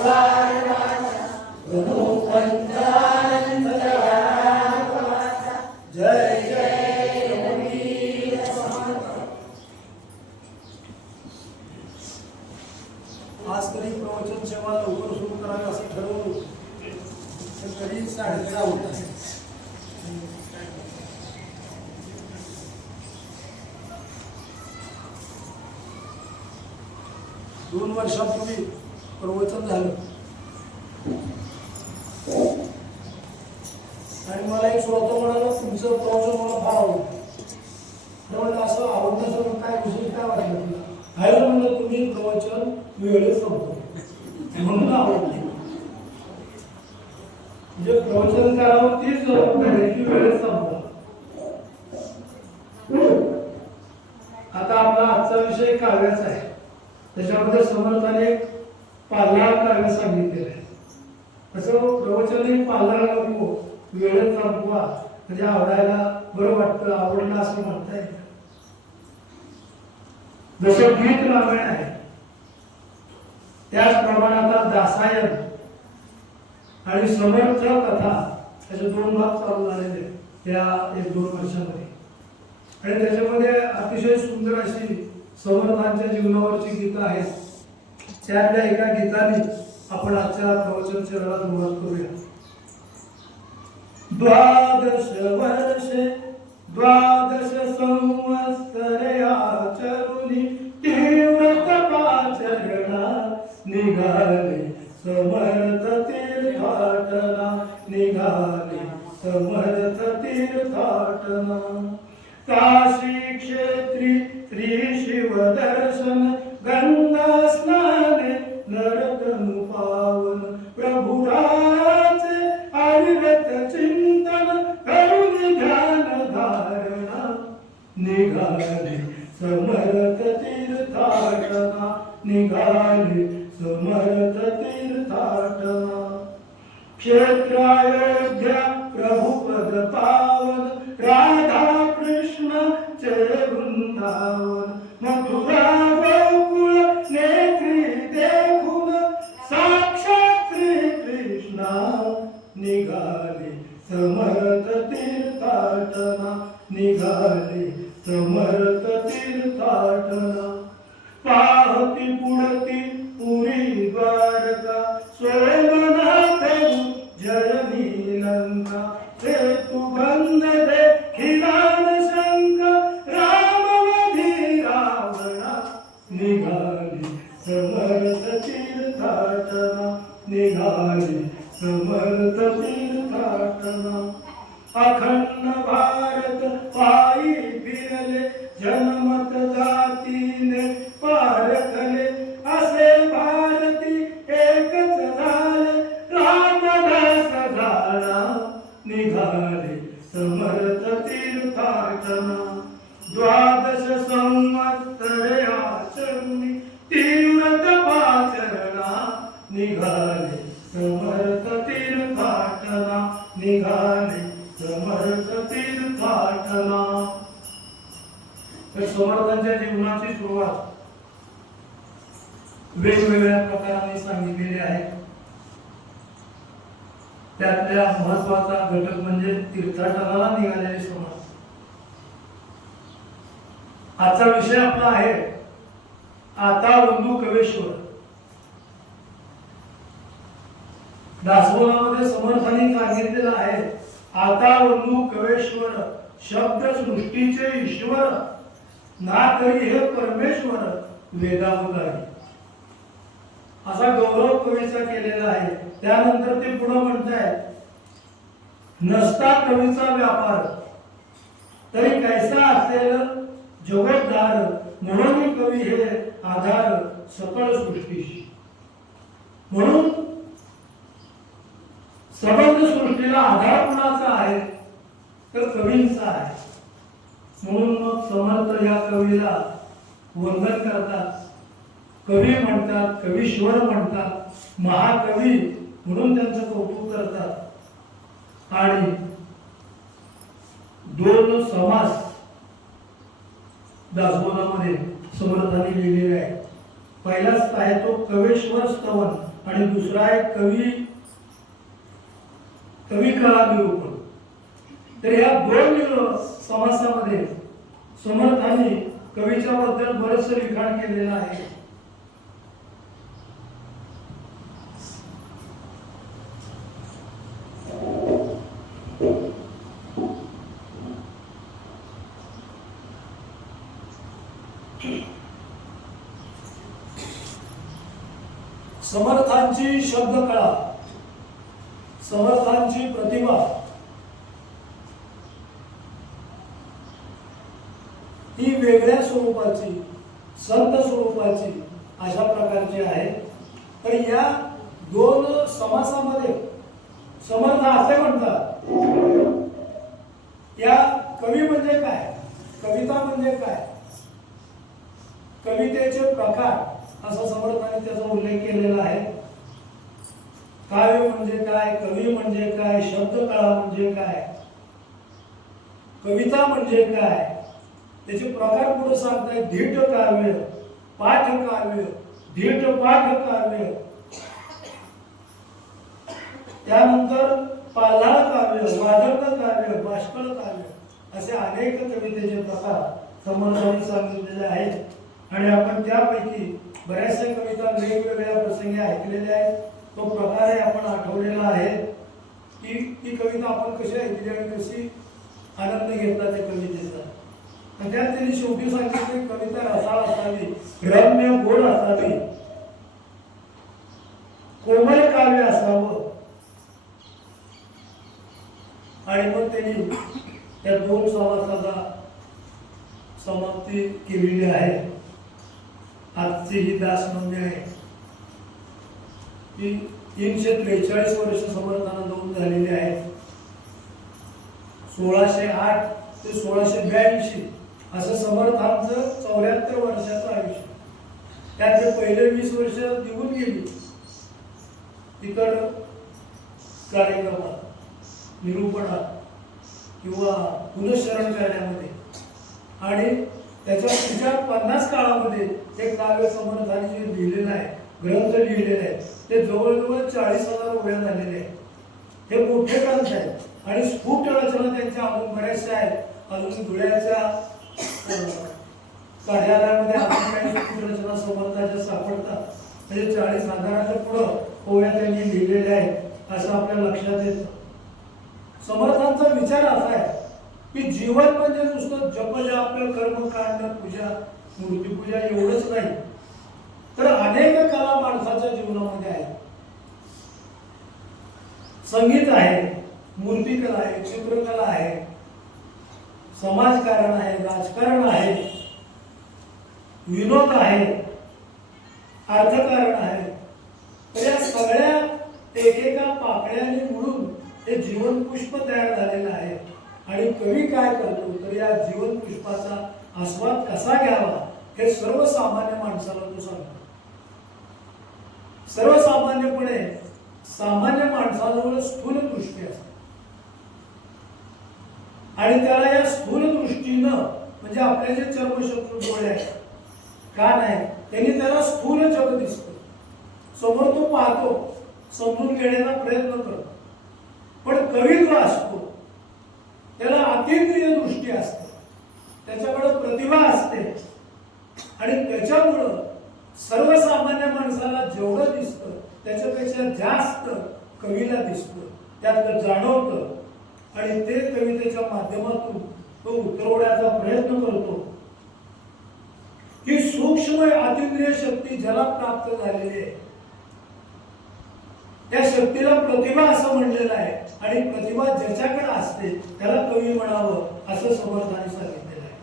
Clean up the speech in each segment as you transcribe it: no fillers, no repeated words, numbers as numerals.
आज तरी प्रवचन सेवा लवकर सुरू करावी असं ठरवलं तरी 13:30 होत आहे. दोन वर्षापूर्वी प्रवचन झालं आणि मला एक श्रोता म्हणाला तुमचं प्रवचन मला फार आवडतं. म्हणलं असं आवडण्याचं काय विशेष काय वाटलं तुला? आहे म्हणलं तुम्ही प्रवचन वेळेत संपतो म्हणून आवडते. म्हणजे प्रवचन करावं तीच जबाबदारी की वेळेत संपवा. आता आपला आजचा विषय काव्याचा आहे. त्याच्यामध्ये समर्थाने पाल्ला काव्य सांगितलेलं आहे. असं प्रवचन पाल्ला नको वेळेत संपवा म्हणजे आवडायला बरं वाटतं आवडलं असं म्हणता येईल. जसं गीत रामायण आहे त्याचप्रमाणे आता दासायन आणि समर्थ कथा असे दोन भाग चालू झालेले त्या 1-2 वर्षामध्ये. आणि त्याच्यामध्ये अतिशय सुंदर अशी समर्थांच्या जीवनावरची गीतं आहेत. त्यातल्या एका गीताने आपण आजच्या प्रवचन सेवेला सुरुवात करूया. 12 वर्षे 12 संवत्सरे आचरुनी तीव्र तपाचरणा निघाले समर्थ तीर्थाटना निघाले समर्थ तीर्थाटना. काशी क्षेत्री श्री शिव दर्शन गंगा स्नाने नरतनु पावन प्रभुराचे अविरत चिंतन करुण ध्यान धारणा निघाले समर्थ तीर्थाटना निघाले समर्थ तीर्थाटना. क्षेत्रायोध्या प्रभुपद पावन राधा कृष्ण चर वृंदावन मथुरा गोकुळ नेत्री देखून साक्षात श्री कृष्णा निघाले समर्थ तीर्थाटना निघाले समर्थ तीर्थाटना. पाहती पुढती पुरी द्वारका सोमनाथ जय नीलंका हेतु बंद देखिलान शंक रामवधी रावणा निघाले समर्थ तीर्थाटना निघाले समर्थ तीर्थाटना. अखंड भारत पायी फिरले जनमत जातीने पारखले असे भारती एकच झाले रामदास झाला निघाले समर्थ तीर्थाटना. 12 संवत्सरे आचरुनी तीव्र तपाचरणा निघाले समर्थ तीर्थाटना निघाले समर्थ तीर्थाटना. तर समर्थांच्या जीवनाची सुरुवात वेगवेगळ्या प्रकाराने सांगितलेली आहे. त्यातल्या महत्वाचा घटक म्हणजे तीर्थाटनाला निघालेले समर्थ. आजचा विषय आपला आहे आता वंदू कवेश्वर. दासबोधामध्ये समर्थांनी सांगितलेलं आहे आता वंदू कवेश्वर शब्द सृष्टीचे ईश्वर ना तरी हे परमेश्वर वेदांत आहे असा गौरव कवीचा केलेला आहे. त्यानंतर ते पुढे म्हणतायत नसता कवीचा व्यापार तरी कैसा असेल जगतदार म्हणून कवी हे आधार सकळ सृष्टीशी. म्हणून सबंध सृष्टीला आधार कुणाचा आहे तर कवींचा आहे. म्हणून मग समर्थ या कवीला वंदन करतात. कवी म्हणतात कवीश्वर म्हणतात महाकवी म्हणून त्यांचं कौतुक करतात. आणि 2 समास दासबोधामध्ये समर्थांनी लिहिलेले आहेत. पहिला आहे तो कवेश्वर स्तवन आणि दुसरा आहे कवी कला निरूपण. तर या दोन समासामध्ये समर्थांनी कवीच्या बद्दल बरंच लिखाण केलेलं आहे. समर्थांची शब्दकळा, समर्थांची प्रतिभा ही वेगळ्या स्वरूपाची, संत स्वरूपाची अशा प्रकारची आहे. तर या दोन समासामध्ये समर्थ असे म्हणतात, या कवी म्हणजे काय, कविता म्हणजे काय, कवितेचे प्रकार असा समर्थांनी त्याचा उल्लेख केलेला आहे. काव्य म्हणजे काय, कवी म्हणजे काय, शब्दकळा म्हणजे काय, कविता म्हणजे काय, त्याचे प्रकार पुढे सांगताय. धीट काव्य, पाठ काव्य, धीट पाठ काव्य, त्यानंतर पालाळ काव्य, वादळ काव्य, बाष्कळ काव्य असे अनेक कवितेचे प्रकार समर्थांनी सांगितलेले आहेत. आणि आपण त्यापैकी बऱ्याचशा कविता वेगवेगळ्या प्रसंगी ऐकलेल्या आहेत. तो प्रकार आपण आठवलेला आहे की ती कविता आपण कशी ऐकली आणि कशी आनंद घेतला त्या कवितेचा. त्यात त्यांनी शेवटी सांगितले कविता रसाळ असावी, रम्य गोड असावी, कोमल काव्य असावं. आणि मग त्यांनी त्या दोन समासाचा समाप्ती केलेली आहे. आजची ही दासनोंदी आहे ती 343 वर्ष समर्थांना जाऊन झालेली आहे. 1608 ते 1682 असं समर्थांचं 74 वर्षाचं आयुष्य. त्यातले पहिले 20 वर्ष निघून गेली इतर कार्यक्रमात, निरूपणात किंवा पुनश्चरण करण्यामध्ये. आणि त्याच्या पुढच्या 50 काळामध्ये ते काव्य समर्थांनी जे लिहिलेलं आहे, ग्रंथ लिहिलेले आहेत, ते जवळजवळ 40,000 ओव्या झालेले आहेत. हे मोठे ग्रंथ आहेत आणि स्फुट रचना त्यांच्या अजून बऱ्याचशा आहेत. अजून धुळ्याच्या कार्यालयामध्ये अजून काही स्फुट रचना समर्थांच्या सापडतात. म्हणजे 40,000च्या पुढं ओव्या त्यांनी लिहिलेल्या आहेत असं आपल्या लक्षात येतं. समर्थांचा विचार असा आहे की जीवन म्हणजे नुसतं जपजाप, कर्मकांड, पूजा, मूर्तीपूजा एवढंच नाही, तर अनेक कला माणसाच्या जीवनामध्ये आहेत. संगीत आहे, मूर्तिकला आहे, चित्रकला आहे, समाजकारण आहे, राजकारण आहे, विनोद आहे, अर्थकारण आहे. तर या सगळ्या एकेका पाकळ्याने मिळून हे जीवन पुष्प तयार झालेलं आहे. आणि कवी काय करतो तर या जीवन पुष्पाचा आस्वाद कसा घ्यावा हे सर्वसामान्य माणसाला तो सांगतो. सर्वसामान्यपणे सामान्य माणसाजवळ स्थूल दृष्टी असते आणि त्याला या स्थूल दृष्टीनं म्हणजे आपले जे चर्मशत्रू डोळे आहेत, कान आहे, त्यांनी त्याला स्थूल जग दिसतं. समोर तो पाहतो, समजून घेण्याचा प्रयत्न करतो. पण कवी जो असतो त्याला अतींद्रिय दृष्टी असते, त्याच्याकडे प्रतिभा असते आणि त्याच्यामुळं सर्वसामान्य माणसाला जेवढं दिसतं त्याच्यापेक्षा जास्त कवीला दिसतं, त्यातलं जाणवतं आणि ते कवितेच्या माध्यमातून तो उतरवण्याचा प्रयत्न करतो. ही सूक्ष्म अतींद्रिय शक्ती ज्याला प्राप्त झालेली आहे त्या शक्तीला प्रतिभा असं म्हणलेलं आहे. आणि प्रतिभा ज्याच्याकडे असते त्याला कवी म्हणावं असं समर्थांनी सांगितलेलं आहे.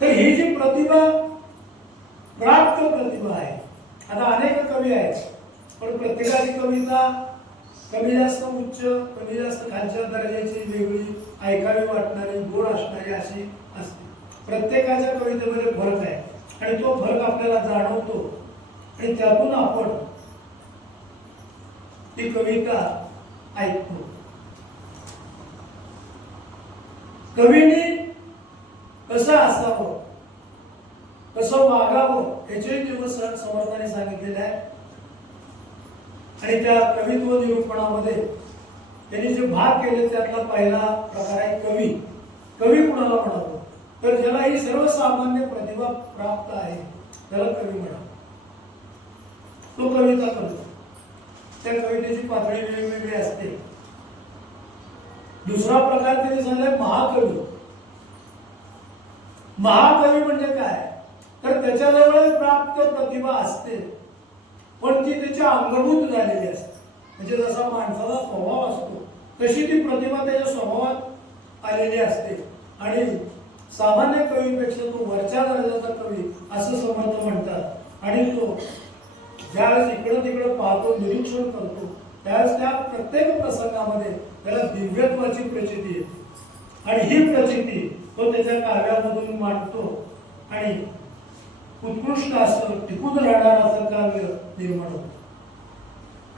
तर ही जी प्रतिभा प्राप्त प्रतिभा आहे. आता अनेक कवी आहेत पण प्रत्येकाची कविता कमी जास्त उच्च, कमी जास्त खालच्या दर्जाची, वेगळी, ऐकावी वाटणारी, गोड असणारी अशी असते. प्रत्येकाच्या कवितेमध्ये फरक आहे आणि तो फरक आपल्याला जाणवतो आणि त्यातून आपण ती कविता ऐकतो. कवीने कसं असावं कसं वागावं याचे दिवस समर्थाने सांगितलेले आहे. आणि त्या कवित्व निरूपणामध्ये त्यांनी जे भाग केले त्यातला पहिला प्रकार आहे कवी. कवी कुणाला म्हणावं तर ज्याला ही सर्वसामान्य प्रतिभा प्राप्त आहे त्याला कवी म्हणावं. तो कविता करतो. त्या कवितेची पातळी वेगवेगळी असते. दुसरा प्रकार त्यांनी सांगितलाय महाकवी. महाकवी म्हणजे काय तर त्याच्याजवळ प्राप्त प्रतिभा असते पण ती त्याच्या अंगभूत झालेली असते. म्हणजे जसा माणसाचा स्वभाव असतो तशी ती प्रतिभा त्याच्या स्वभावात आलेली असते. आणि सामान्य कवीपेक्षा तो वरच्या दर्जाचा कवी असं समर्थ म्हणतात. आणि तो ज्यावेळेस इकडं तिकडं पाहतो निरीक्षण करतो त्यावेळेस त्या प्रत्येक प्रसंगामध्ये त्याला दिव्यत्वाची प्रचिती येते. आणि ही प्रचिती तो त्याच्या काव्यामधून मांडतो आणि उत्कृष्ट असं टिकून राहणार असं काव्य निर्माण होतं.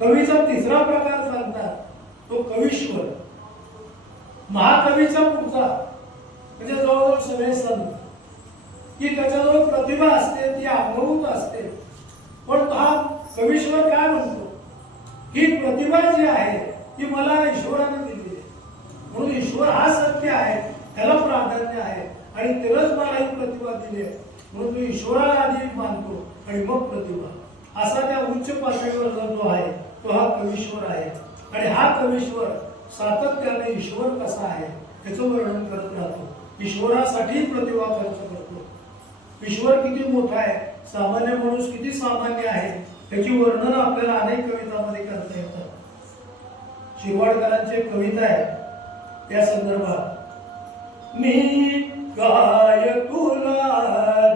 कवीचा तिसरा प्रकार सांगतात तो कवीश्वर. महाकवीचा पुढचा म्हणजे जवळजवळ सगळे संत की त्याच्याजवळ प्रतिभा असते ती अंगभूत असते. पण हा कवीश्वर काय म्हणतो ही प्रतिभा जी आहे ती मला ईश्वराने दिली आहे म्हणून ईश्वर हा सत्य आहे त्याला प्राधान्य आहे आणि त्यालाच मला ही प्रतिभा दिली आहे म्हणून तो ईश्वराला आधी मानतो आणि मग प्रतिभा असा त्या उच्च पातळीवर जो आहे तो हा कवीश्वर आहे. आणि हा कवीश्वर सातत्याने ईश्वर कसा आहे त्याचं वर्णन करत राहतो. ईश्वरासाठी प्रतिभा खर्च करतो. ईश्वर किती मोठा आहे सामान्य माणूस किती सामान्य आहे त्याची वर्णन आपल्याला अनेक कवितांमध्ये करता येतात. शिरवाडकरांची एक कविता आहे त्या संदर्भात. मी काय तुला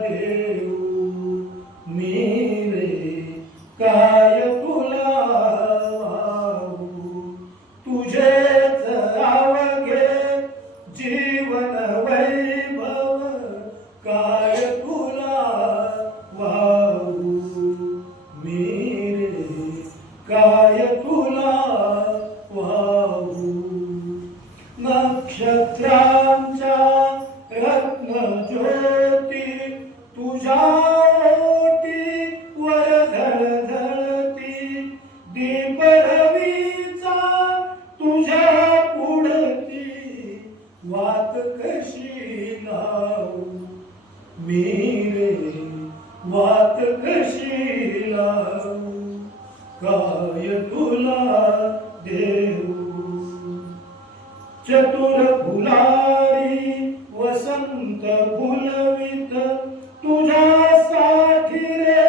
देऊ मी रे काय तुला वाहू तुझेच अवघे जीवन वैभव काय तुला वाहू मी रे काय तुला वाहू नक्षत्रांच्या रत्न ज्योती तुझ्या ओटी वर धडधडती दीप रवीचा तुझ्या पुढती वात कशी लावू मी रे वात कशी लावू काय तुला देऊ चतुर फुलारी वसंत फुलवित तुझ्यासाठी रे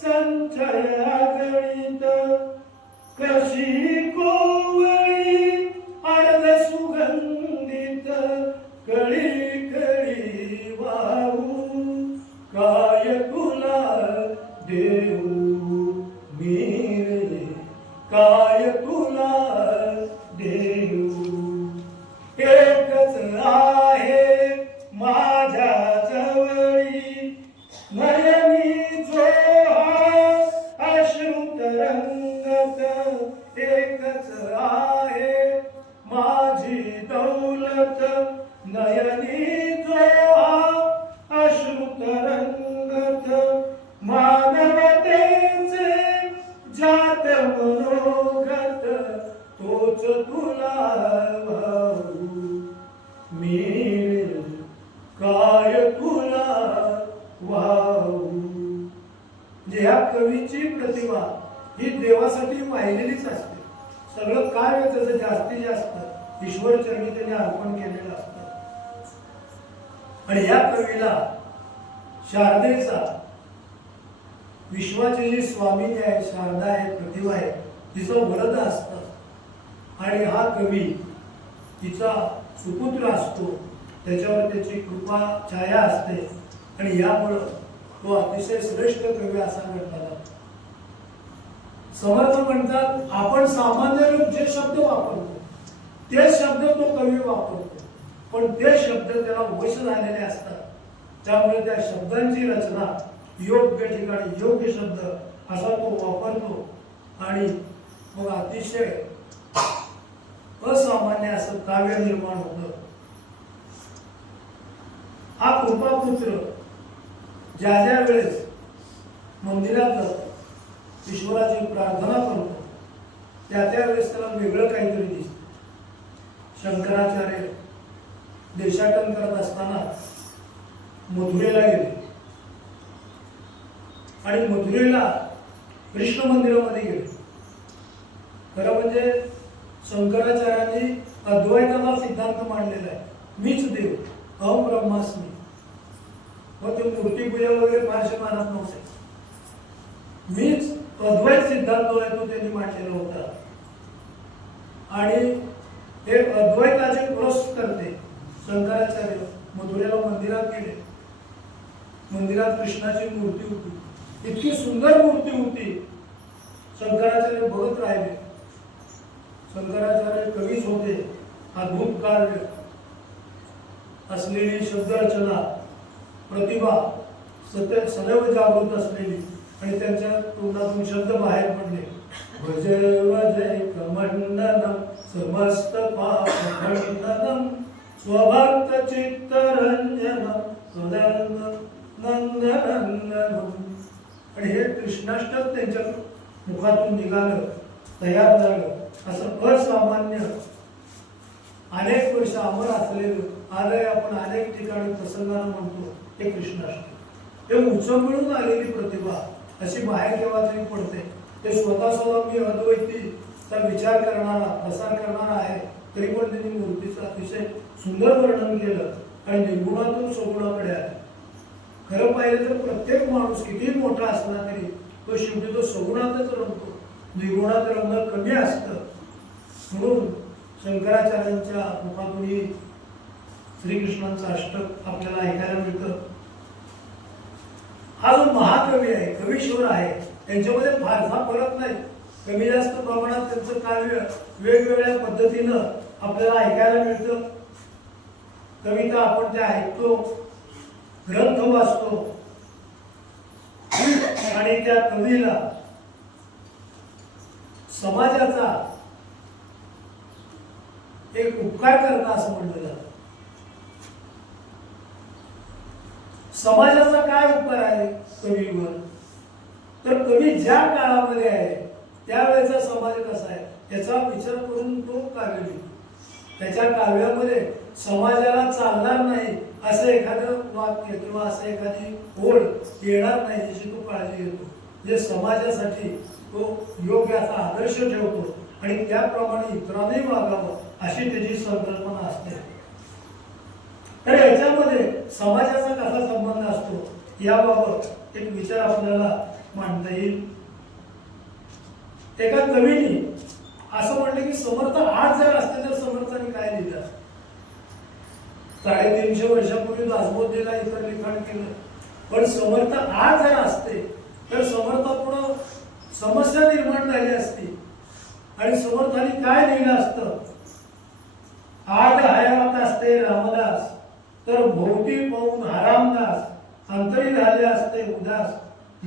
संचय अगणित कशी कोवळी अर्ध सुगंधित कळी कळी वाहू काय तुला देऊ मी रे काय तुला देऊ एकच आहे माझ्या जवळी नयनी जो अश्रुत रंगत एकच आहे माझी दौलत नयनी जो अश्रुत रंगत मानवतेचे जात मनोगत तोच तुला भाऊ मी काय तुला वाहू. या कवीची प्रतिभा ही देवासाठी वाहिलेलीच असते. सगळं काय त्याचं जास्तीत जास्त ईश्वर चरणी त्याने अर्पण केलेलं असतं. आणि या कवीला शारदेचा विश्वाची जी स्वामिनी आहे शारदा आहे प्रतिभा आहे तिचं वरद असतं. आणि हा कवी तिचा सुपुत्र असतो त्याच्यावर त्याची कृपा छाया असते आणि यामुळं तो अतिशय श्रेष्ठ कवी असा म्हटला. समर्थ म्हणतात आपण सामान्य लोक जे शब्द वापरतो ते शब्द तो कवी वापरतो पण ते शब्द त्याला वश झालेले असतात. त्यामुळे त्या शब्दांची रचना योग्य ठिकाणी योग्य शब्द असा तो वापरतो आणि मग अतिशय असामान्य असं काव्य निर्माण होतं. हा कृपापुत्र ज्या ज्या वेळेस मंदिरात ईश्वराची प्रार्थना करतो त्या वेळेस त्याला वेगळं काहीतरी दिसतं. शंकराचार्य देशाटन करत असताना मथुरेला गेले आणि मथुरेला कृष्ण मंदिरामध्ये गेले. खरं म्हणजे शंकराचार्यांनी अद्वैताचा सिद्धांत मांडलेला आहे. मीच देव, अहम ब्रह्मास्मी. व ते मूर्तीपूजा वगैरे फारसे मानत नव्हते. मीच अद्वैत सिद्धांत जो आहे तो त्यांनी मांडलेला होता. आणि हे अद्वैताचे पुरस्कर्ते शंकराचार्य मथुरेला मंदिरात गेले. मंदिरात कृष्णाची मूर्ती होती. इतकी सुंदर मूर्ती होती. शंकराचार्य बघत राहिले. शंकराचार्य कवीच होते. अद्भुत काव्य असलेली शब्दरचना प्रतिभा सदैव जागृत असलेली आणि त्यांच्या तोंडातून शब्द बाहेर पडले. भजय वजय कमंडनम समस्त पाप खंडनम स्वभक्त चित्तरंजनम सदानंद नंदनंदनम. आणि हे कृष्णाष्टक त्यांच्या मुखातून निघालं, तयार झालं. असं असामान्य अनेक वर्ष अमर असलेलं आजही आपण अनेक ठिकाणी प्रसंगानं म्हणतो हे कृष्णाष्टक. हे उचंबळून आलेली प्रतिभा अशी बाहेर केव्हा तरी पडते. ते स्वतः मी अद्वैतीचा विचार करणारा प्रसार करणारा आहे तरी पण त्यांनी मूर्तीचं अतिशय सुंदर वर्णन केलं आणि निर्गुणातून सगुणाकडे आले. खरं पाहिलं तर प्रत्येक माणूस कितीही मोठा असला तरी तो शेवटी तो सगुणातच रमतो. निर्गुणात रमणं कमी असतं. म्हणून शंकराचार्यांच्या मुखातून श्रीकृष्णांचं अष्टक आपल्याला ऐकायला मिळतं. हा जो महाकवी आहे, कवीश्वर आहे, त्यांच्यामध्ये फारसा फरक नाही. कमी जास्त प्रमाणात त्यांचं काव्य वेगवेगळ्या पद्धतीनं आपल्याला ऐकायला मिळतं. कविता आपण त्या ऐकतो, ग्रंथ वाचतो आणि त्या कवीला समाजाचा एक उपकार करणं असं म्हटलं जातं. समाजाचा काय उपकार आहे कवीवर? तर कवी ज्या काळामध्ये आहे त्यावेळेचा समाज कसा आहे याचा विचार करून तो काव्य लिहितो. त्याच्या काव्यामध्ये समाजाला चालणार नाही असं एखादं वाक्य किंवा असं एखादी ओळ येणार नाही याची तो काळजी घेतो. जे समाजासाठी तो योग्य असा आदर्श ठेवतो आणि त्याप्रमाणे इतरांनाही वागावं अशी त्याची संकल्पना असते. तर याच्यामध्ये समाजाचा कसा संबंध असतो याबाबत एक विचार आपल्याला मांडता येईल. एका कवीने असं म्हटलं की समर्थ आज जर असते तर समर्थाने काय लिहिलं? 350 वर्षापूर्वी दासबोधेला इतर लिखाण केलं. पण समर्थ आज जर असते तर समर्थापुढं समस्या निर्माण झाली असती आणि समर्थाने काय लिहिलं असतं? आज हयात असते रामदास तर भोवती पाहून हरामदास, अंतरी झाले असते उदास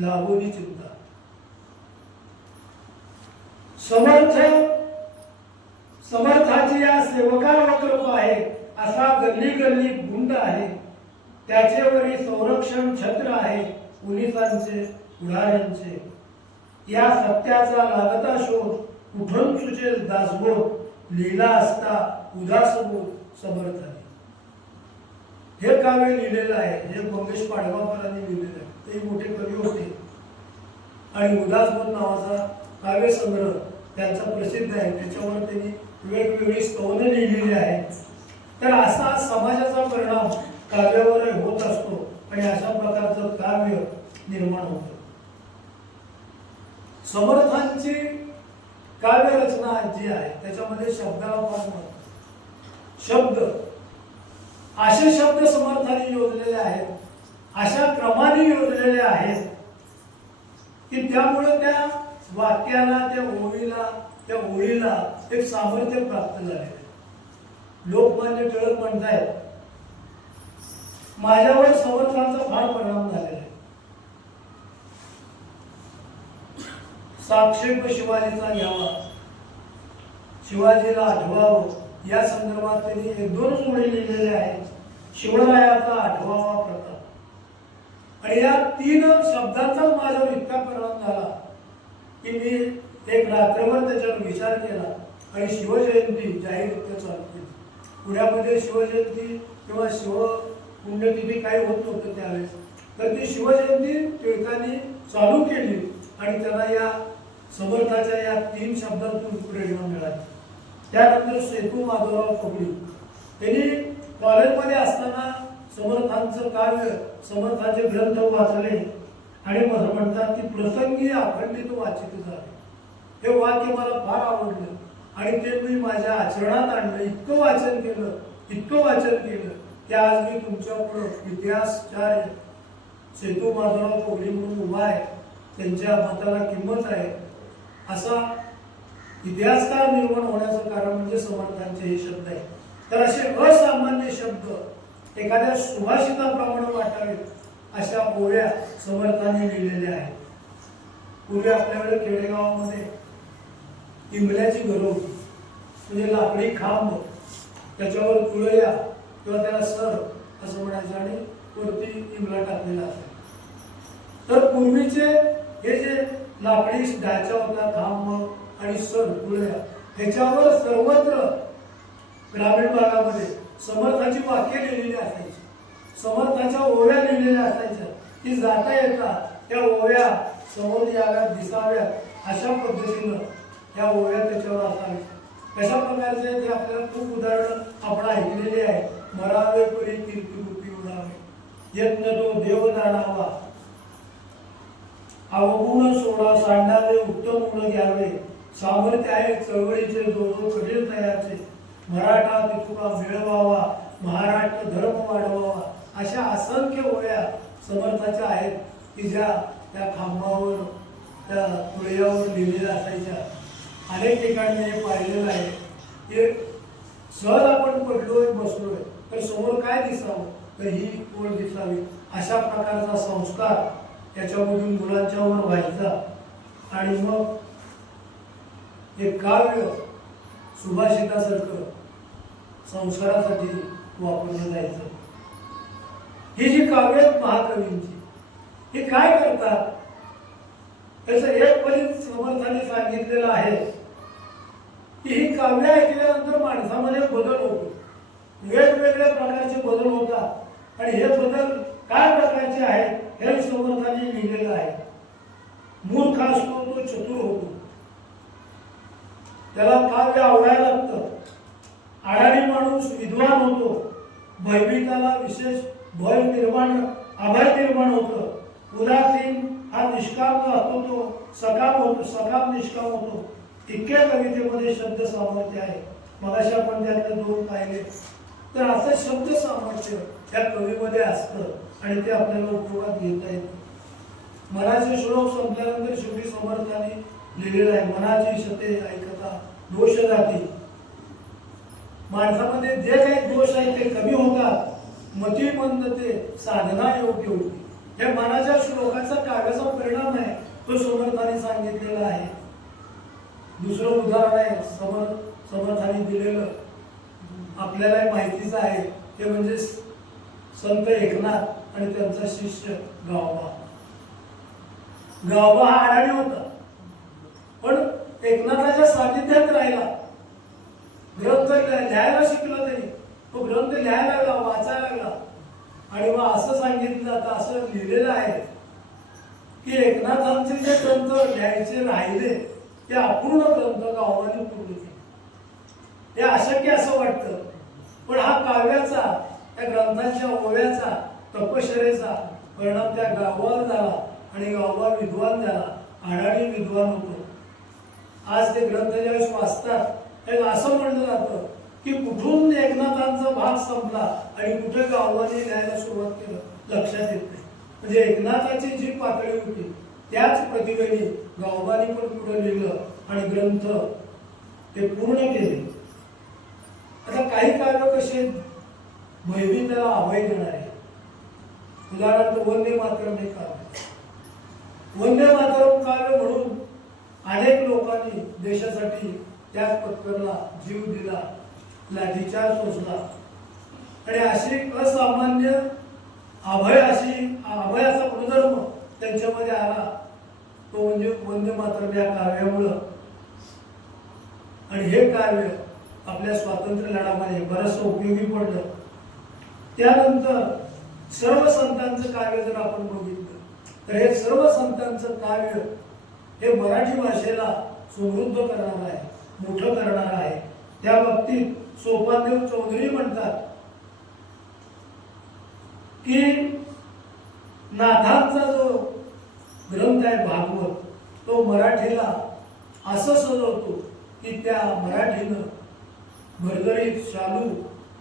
लागोनी चिंता. समर्थाची या सेवकावर कृपा आहे, असा गल्ली गल्ली गुंड आहे, त्याचेवरी संरक्षण छत्र आहे पोलिसांचे पुढाऱ्यांचे. या सत्याचा लागता शोध कुठून सुचेल दासबोध, लिहिला असता उदास बोध समर्थाने. हे काव्य लिहिलेलं आहे, हे मंगेश पाडगावकरांनी लिहिलेलं आहे. ते मोठे कवी होते आणि उदासबोध नावाचा काव्य संग्रह त्यांचा प्रसिद्ध आहे. त्याच्यावर त्यांनी वेगवेगळी स्तवने लिहिलेली आहेत. तर असा समाजाचा परिणाम काव्यावर होत असतो आणि अशा प्रकारचं काव्य निर्माण होतं. समर्थांची काव्य रचना जी आहे त्याच्यामध्ये शब्दाला फार महत्त्व. शब्द असे शब्द समर्थाने योजलेले आहेत, अशा क्रमाने योजलेले आहेत की त्यामुळे त्या वाक्याला, त्या ओळीला एक सामर्थ्य प्राप्त झाले. लोकमान्य टिळक म्हणतायत माझ्यावर समर्थांचा फार परिणाम झालेला आहे. साक्षेप शिवाजीचा घ्यावा, शिवाजीला आठवावं या संदर्भात त्यांनी 1-2 ओळी लिहिलेल्या आहेत. शिवरायाचा आठवावा प्रताप. आणि या 3 शब्दांचा माझ्यावर इतका परिणाम झाला की मी एक रात्रभर त्याच्यावर विचार केला आणि शिवजयंती जाहीररित्या चालू केली. पुण्यामध्ये शिवजयंती किंवा शिव पुण्यतिथी काही होत नव्हतं त्यावेळेस, तर ती शिवजयंती टिळकांनी चालू केली आणि त्यांना या समर्थाच्या या 3 शब्दातून प्रेरणा मिळाली. त्यानंतर सेतू माधवराव पगडी त्यांनी कॉलेजमध्ये असताना समर्थांचं काव्य, समर्थांचे ग्रंथ वाचले आणि म्हणतात की प्रसंगी अखंडित वाचित झाले. हे वाक्य मला फार आवडलं आणि ते मी माझ्या आचरणात आणलं. इतकं वाचन केलं की आज मी तुमच्या पुढं इतिहासचार्य सेतू माधवराव पगडी म्हणून उभा आहे. त्यांच्या मताला किंमत आहे असा इतिहासकार निर्माण होण्याचं कारण म्हणजे समर्थांचे हे शब्द आहे. तर असे असामान्य शब्द एखाद्या सुभाषिताप्रमाणे वाटावेत अशा ओव्या समर्थांनी लिहिलेल्या आहेत. पूर्वी आपल्याकडे खेडेगावामध्ये इमल्याची घरं होती, म्हणजे लाकडी खांब, त्याच्यावर तुळया किंवा त्याला सर असं म्हणायचं आणि वरती इमला टाकलेला असायचा. तर पूर्वीचे हे जे लाकडी ढाचा होता, खांब आणि सर तुळया, ह्याच्यावर सर्वत्र ग्रामीण भागामध्ये समर्थांची वाक्य लिहिलेली असायची, समर्थांच्या ओव्या लिहिलेल्या असायच्या की जाता येता त्या ओव्या समोर याव्यात, दिसाव्यात अशा पद्धतीनं या ओव्या त्याच्यावर असायच्या. कशा प्रकारचे ते आपल्याला खूप उदाहरण आपण ऐकलेले आहे. मरावे परी कीर्ती रूपी उडावे, यत्न तो देव जाणावा, अवगुण सोडा सांडावे, उत्तम गुण घ्यावे, सामर्थ्य आहे चळवळीचे जो करील तयाचे, मराठा तितुका मिळवावा, महाराष्ट्र धर्म वाढवावा. अशा असंख्य ओव्या समर्थाच्या आहेत की ज्या त्या खांबावर, त्या तुळयावर लिहिलेल्या असायच्या. अनेक ठिकाणी हे पाहिलेलं आहे की सहज आपण पडलोय, बसलोय तर समोर काय दिसावं, तर ही ओळ दिसावी. अशा प्रकारचा संस्कार याच्यामधून मुलांच्यावर व्हायचा आणि मग एक काव्य सुभाषितासारखं संस्कारासाठी वापरलं जायचं. ही जी काव्य आहेत महाकवींची, हे काय करतात, त्याचं एक फलित समर्थाने सांगितलेलं आहे की ही काव्य ऐकल्यानंतर माणसामध्ये बदल होतो, वेगवेगळ्या प्रकारचे बदल होतात आणि हे बदल काय प्रकारचे आहेत हे समर्थाने लिहिलेलं आहे. मूर्ख असतो तो चतुर होतो, त्याला काव्य आवडायला लागतं. आडाणी माणूस विद्वान होतो, भयभीताला विशेष भय अभय निर्माण होतं. उदासीन हा निष्काम असतो तो सकाम निष्काम होतो. इतक्या कवितेमध्ये शब्द सामर्थ्य आहे. मगाशी आपण त्यातले 2 पाहिले. तर असं शब्द सामर्थ्य त्या कवीमध्ये असतं आणि ते आपल्याला उपयोगात घेता येतं. मनाचे श्लोक संपल्यानंतर शेवटी समर्थाने लिहिलेलं आहे, मनाची शते ऐकता दोष जाती. माणसामध्ये जे काही दोष आहेत ते कमी होतात, मती मंदते साधना योग्य होती. हे मनाच्या श्लोकाचा काव्याचा परिणाम आहे, तो समर्थाने सांगितलेला आहे. दुसरं उदाहरण आहे समर्थाने दिलेलं, आपल्याला माहितीच आहे, ते म्हणजे संत एकनाथ आणि त्यांचा शिष्य गावबा. गावबा हा अडाणी होता, पण एकनाथाच्या सानिध्यात राहिला. ग्रंथ लिहायला शिकला त्यांनी, तो ग्रंथ लिहायला लागला, वाचायला लागला आणि मग असं सांगितलं जातं, असं लिहिलेलं आहे की एकनाथांचे जे ग्रंथ लिहायचे राहिले ते अपूर्ण ग्रंथ गावाने पूर्ण केले. हे अशक्य असं वाटतं, पण हा काव्याचा, त्या ग्रंथांच्या ओव्याचा, तपश्चर्येचा परिणाम त्या गावावर झाला आणि गावा विद्वान झाला, अडाणी विद्वान होतो. आज ते ग्रंथ ज्यावेळेस वाचतात असं म्हणलं जातं की कुठून एकनाथांचा भाग संपला आणि कुठे गावाने लिहायला सुरुवात केलं लक्षात येत नाही. म्हणजे एकनाथाची जी पातळी होती त्याच प्रतिभेने गावबानी पण पुढे लिहिलं आणि ग्रंथ ते पूर्ण केले. आता काही काव्य कसे भयभीताला अभय देणारे, उदाहरणार्थ वंदे मातरम हे काव्य. वंदे मातरम काव्य म्हणून अनेक लोकांनी देशासाठी त्याग पत्करला, जीव दिला, लाठीचार्ज सोसला आणि अशी असामान्य अभयाचा गुणधर्म त्यांच्यामध्ये आला, तो म्हणजे वंदे मातरम या काव्यामुळं. आणि हे काव्य आपल्या स्वातंत्र्य लढ्यामध्ये बरंचसं उपयोगी पडलं. त्यानंतर सर्व संतांचं काव्य जर आपण बघितलं तर हे सर्व संतांचं काव्य हे मराठी भाषेला समृद्ध करणार आहे, मोठं करणार आहे. त्या बाबतीत सोपानदेव चौधरी म्हणतात की नाथांचा जो ग्रंथ आहे भागवत, तो मराठीला असं सजवतो की त्या मराठीनं भरभरीत शालू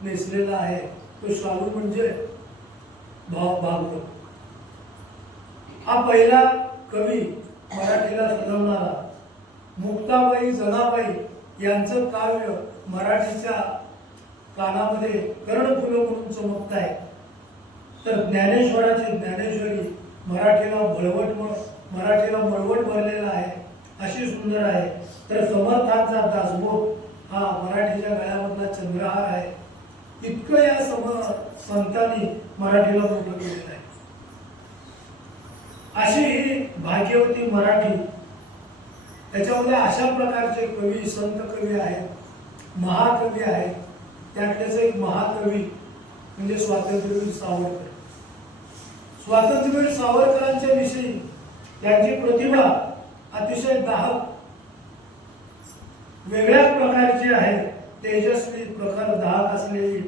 नेसलेला आहे. तो शालू म्हणजे भागवत. हा पहिला कवी मराठीला सजवणारा. मुक्ताबाई जनाबाई यांचं काव्य मराठीच्या कानामध्ये कर्णफुलं म्हणून चमकत आहे. तर ज्ञानेश्वराची ज्ञानेश्वरी मराठीला मळवट भरलेला आहे, अशी सुंदर आहे. तर समर्थांचा दासबोध हा मराठीच्या गळ्यामधला चंद्रहार आहे. इतकं या संतांनी मराठीला मोठं केलेलं आहे. अशी ही भाग्यवती मराठी. त्याच्यामध्ये अशा प्रकारचे कवी, संत कवी आहेत, महाकवी आहेत. त्यातलेच एक महाकवी म्हणजे स्वातंत्र्यवीर सावरकर. स्वातंत्र्यवीर सावरकरांच्या विषयी त्यांची प्रतिभा अतिशय दाहक, वेगळ्याच प्रकारची आहे. तेजस्वी, प्रखर, दाहक असलेली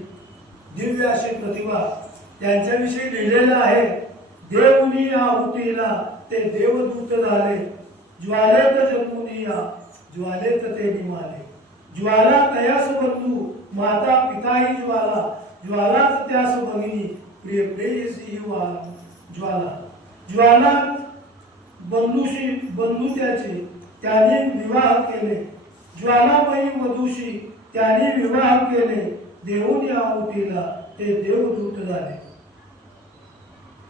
दिव्य अशी प्रतिभा त्यांच्याविषयी लिहिलेलं आहे. देवनी आहुतीला ते देवदूत झाले, ज्वालेत जन्मुनिया ज्वालेत ते निमाले. ज्वाला तयास बंधू माता पिताही ज्वाला, ज्वालाच त्यास भगिनी प्रिय प्रेयसी वाला. ज्वाला बंधू त्याचे त्याने विवाह केले, ज्वालाबाई वधूशी त्याने विवाह केले. देवनी आहुतीला ते देवदूत झाले.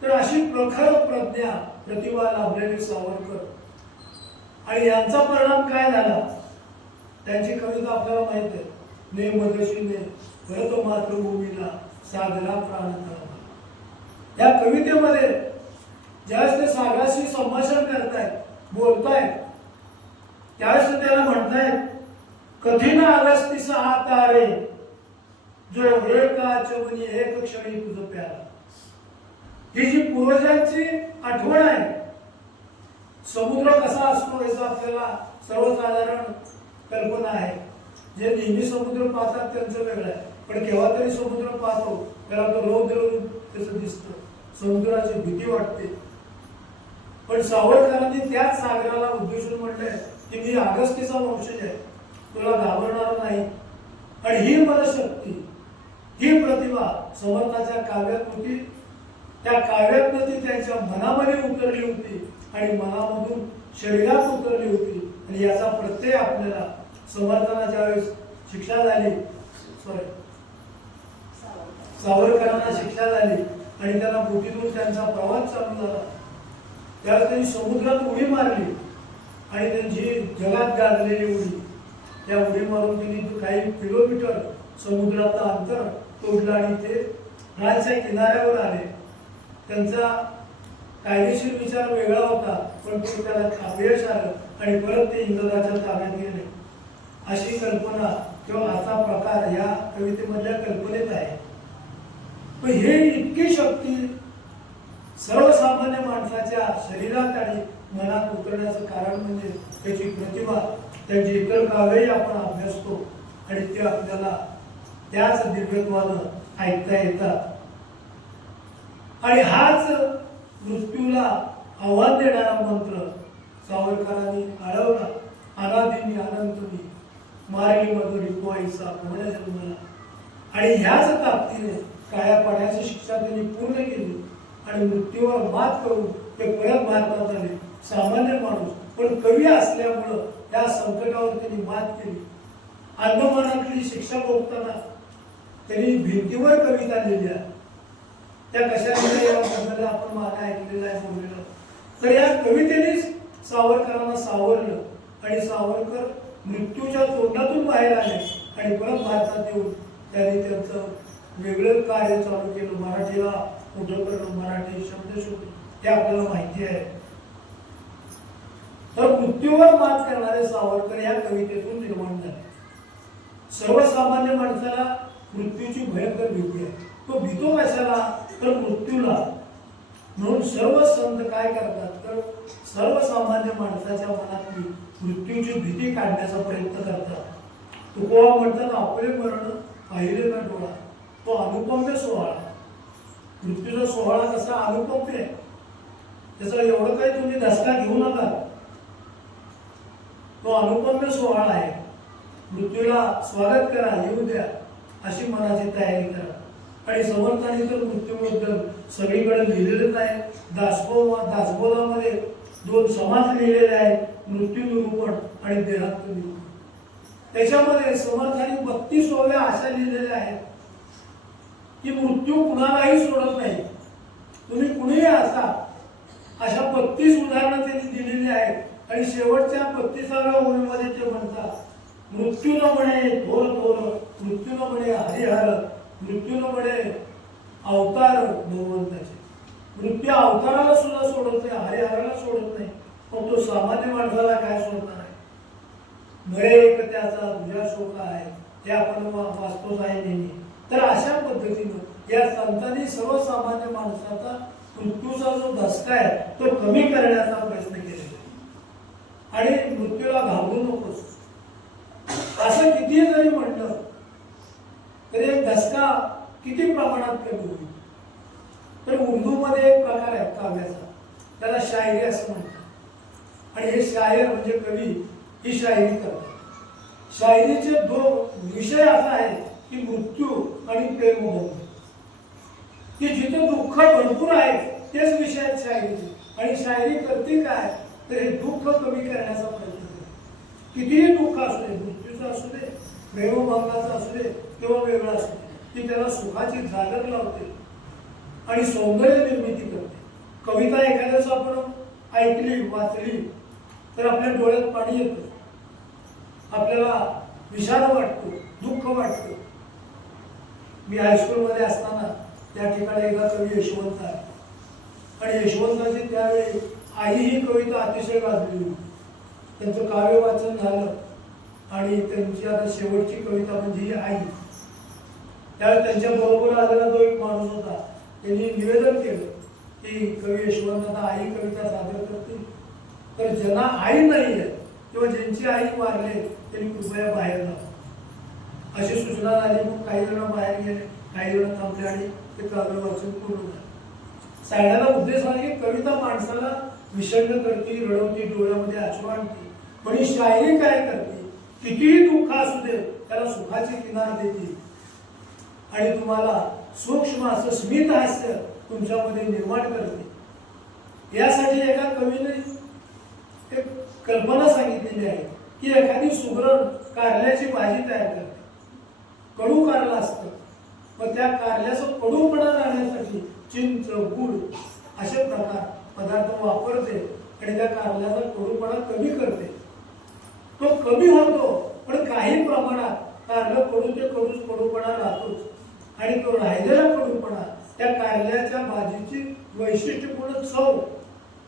तर अशी प्रखर प्रज्ञा, प्रतिभा लाभलेले सावरकर. आणि यांचा परिणाम काय झाला? त्यांची कविता आपल्याला माहित आहे. ने मदशीने भरत मातृभूमीला सागरा प्राण तळाला. या कवितेमध्ये ज्यावेळेस ते सागराशी संभाषण करतायत, बोलतायत, त्यावेळेस त्याला म्हणतायत कठीण अगस्तीस हा तारे, जो एका चमनी एक क्षणी तुझं प्याला. ही जी पूर्वजांची आठवण आहे. समुद्र कसा असतो याचं आपल्याला सर्वसाधारण कल्पना आहे. जे नेहमी समुद्र पाहतात त्यांचं वेगळं आहे, पण केव्हा तरी समुद्र पाहतो त्याला तो रौद्र रूप त्याचं दिसतं, समुद्राची भीती वाटते. पण सावरकरांनी त्याच सागराला उद्देशून म्हटलंय की मी अगस्तीचा वंशज आहे, तुला घाबरणार नाही. आणि ही मनशक्ती, ही प्रतिभा समर्थाच्या काव्यात होती. त्या काव्यातनं ती त्यांच्या मनामध्ये उतरली होती आणि मनामधून शरीरात उतरली होती. आणि याचा प्रत्यय आपल्याला समर्थांना ज्यावेळेस शिक्षा झाली, सावरकरांना शिक्षा झाली आणि त्यांना बोटीतून त्यांचा प्रवास चालू झाला, त्यावेळेस त्यांनी समुद्रात उडी मारली आणि त्यांची जगात गाजलेली उडी, त्या उडी मारून त्यांनी काही किलोमीटर समुद्राचं अंतर तोडलं आणि ते फ्रान्सच्या किनाऱ्यावर आले. त्यांचा कायदेशीर विचार वेगळा होता, पण तो त्याला अपयश आलं आणि परत ते इंग्रजाच्या ताब्यात गेले. अशी कल्पना किंवा असा प्रकार या कवितेमधल्या कल्पनेत आहे. पण हे इतकी शक्ती सर्वसामान्य माणसाच्या शरीरात आणि मनात उतरण्याचं कारण म्हणजे त्याची प्रतिभा. त्यांची इतर काव्यही आपण अभ्यासतो आणि ते आपल्याला त्याच दिव्यत्वानं ऐकता येतात. आणि हाच मृत्यूला आव्हान देणारा मंत्र सावरकरांनी आळवला. अनादिनी अनंतनी मारली मधुरी पोहायचा कोण्या जन्मला. आणि ह्याच ताकदीने काया पाण्याची शिक्षा त्यांनी पूर्ण केली आणि मृत्यूवर मात करून ते परत भारतात आले. सामान्य माणूस पण कवी असल्यामुळं त्या संकटावर त्यांनी मात केली. अंदमानातली शिक्षा भोगताना त्यांनी भिंतीवर कविता लिहिल्या. त्या कशा याबद्दल आपण मागे ऐकलेलं आहे, बोललेलं. तर या कवितेनेच सावरकरांना सावरलं आणि सावरकर मृत्यूच्या तोंडातून बाहेर आले आणि परत भारतात येऊन त्यांनी त्यांचं वेगळं कार्य चालू केलं. मराठीला मोठं करणं, मराठी शब्दशुद्धी हे आपल्याला माहिती आहे. तर मृत्यूवर मात करणारे सावरकर या कवितेतून निर्माण झाले. सर्वसामान्य माणसाला मृत्यूची भयंकर भीती आहे. तो भीतो कशाला? तर मृत्यूला. म्हणून सर्व संत काय करतात तर सर्वसामान्य माणसाच्या मनातली मृत्यूची भीती काढण्याचा प्रयत्न करतात. तुकोबा म्हणतात, आपले मरण पाहिले का डोळा, तो अनुपम्य सोहळा. मृत्यूचा सोहळा कसा अनुपम्य आहे, त्याचा एवढं काही तुम्ही धसका घेऊ नका. तो अनुपम्य सोहळा आहे. मृत्यूला स्वागत करा, येऊ द्या, अशी मनाची तयारी करा. आणि समर्थांनी तर मृत्यूबद्दल सगळीकडे लिहिलेलंच आहे. दासबोधामध्ये 2 समाज लिहिलेले आहेत, मृत्यू निरूपण आणि देहांत निरूपण. त्याच्यामध्ये समर्थांनी 32 ओव्या अशा लिहिलेल्या आहेत की मृत्यू कुणालाही सोडत नाही. तुम्ही कुणीही असा, अशा 32 उदाहरणं त्यांनी दिलेली आहेत. आणि शेवटच्या 32व्या ओळीमध्ये ते म्हणतात, मृत्यू न म्हणे थोर थोर, मृत्यू न म्हणे हरिहर, मृत्यू न म्हणे अवतार भगवंताचे. मृत्यू अवताराला सुद्धा सोडत नाही, हरिहराला सोडत नाही. पण तो सामान्य माणसाला काय सोडणार आहे? मरे एक त्याचा तुझ्या शोक आहे, हे आपण वाचतोच आहे नेहमी. तर अशा पद्धतीनं या संतांनी सर्वसामान्य माणसाचा मृत्यूचा जो धसका आहे तो कमी करण्याचा प्रयत्न केलेला. आणि मृत्यूला घाबरू नकोस असं किती जरी म्हटलं तरी एक धसका किती प्रमाणात कमी होईल. तर उर्दूमध्ये एक प्रकार आहे काव्याचा, त्याला शायरी असं म्हणतात. आणि हे शायर म्हणजे कवी ही शायरी करतात. शायरीचे 2 विषय असा आहे की मृत्यू आणि प्रेमबंध. की जिथे दुःख भरपूर आहे तेच विषय आहेत शायरीचे. आणि शायरी करते काय तर हे दुःख कमी करण्याचा प्रयत्न करते. कितीही दुःख असू दे, मृत्यूचं असू दे, प्रेमभंगाचं असू दे किंवा वेगळं असू दे, ती त्याला सुखाची झालर लावते आणि सौंदर्य निर्मिती करते. कविता एखाद्याच आपण ऐकली, वाचली तर आपल्या डोळ्यात पाणी येतं, आपल्याला विषाद वाटतो, दुःख वाटतं. मी हायस्कूलमध्ये असताना त्या ठिकाणी एकदा कवी यशवंत आहे. आणि यशवंताची त्यावेळी आई ही कविता अतिशय गाजली. त्यांचं काव्य वाचन झालं आणि त्यांची आता शेवटची कविता म्हणजे ही आई. त्यावेळी त्यांच्या बरोबर आलेला जो एक माणूस होता त्यांनी निवेदन केलं की कवी यशवंत आता आई कविता सादर करतील, तर ज्यांना आई नाही आहे किंवा ज्यांची आई वारले त्यांनी कृपया बाहेर जावं. अशी सूचना झाली. मग काही जण बाहेर गेले, काही जण थांबले आणि ते काव्य वाचन पूर्ण झालं. सांगण्याचा उद्देश आहे की कविता माणसाला विषण्ण करते, रडवते, डोळ्यामध्ये आसू आणते. पण ही शायरी काय करते, कितीही दुःख असू दे त्याला सुखाची किनार देते आणि तुम्हाला सूक्ष्म असं स्मित हास्य तुमच्यामध्ये निर्माण करते. यासाठी एका कवीने एक कल्पना सांगितलेली आहे की एखादी सुगरण कारल्याची भाजी तयार करते. कडू कारलं असतं, मग त्या कारल्याचं कडूपणा राहण्यासाठी चिंच, गुळ असे प्रकार पदार्थ वापरते आणि त्या कारल्याचा कडूपणा कमी करते. तो कमी होतो पण काही प्रमाणात कारलं कडू ते कडूपणा राहतोच. आणि तो राहिलेला कडूपणा त्या कारल्याच्या भाजीची वैशिष्ट्यपूर्ण चव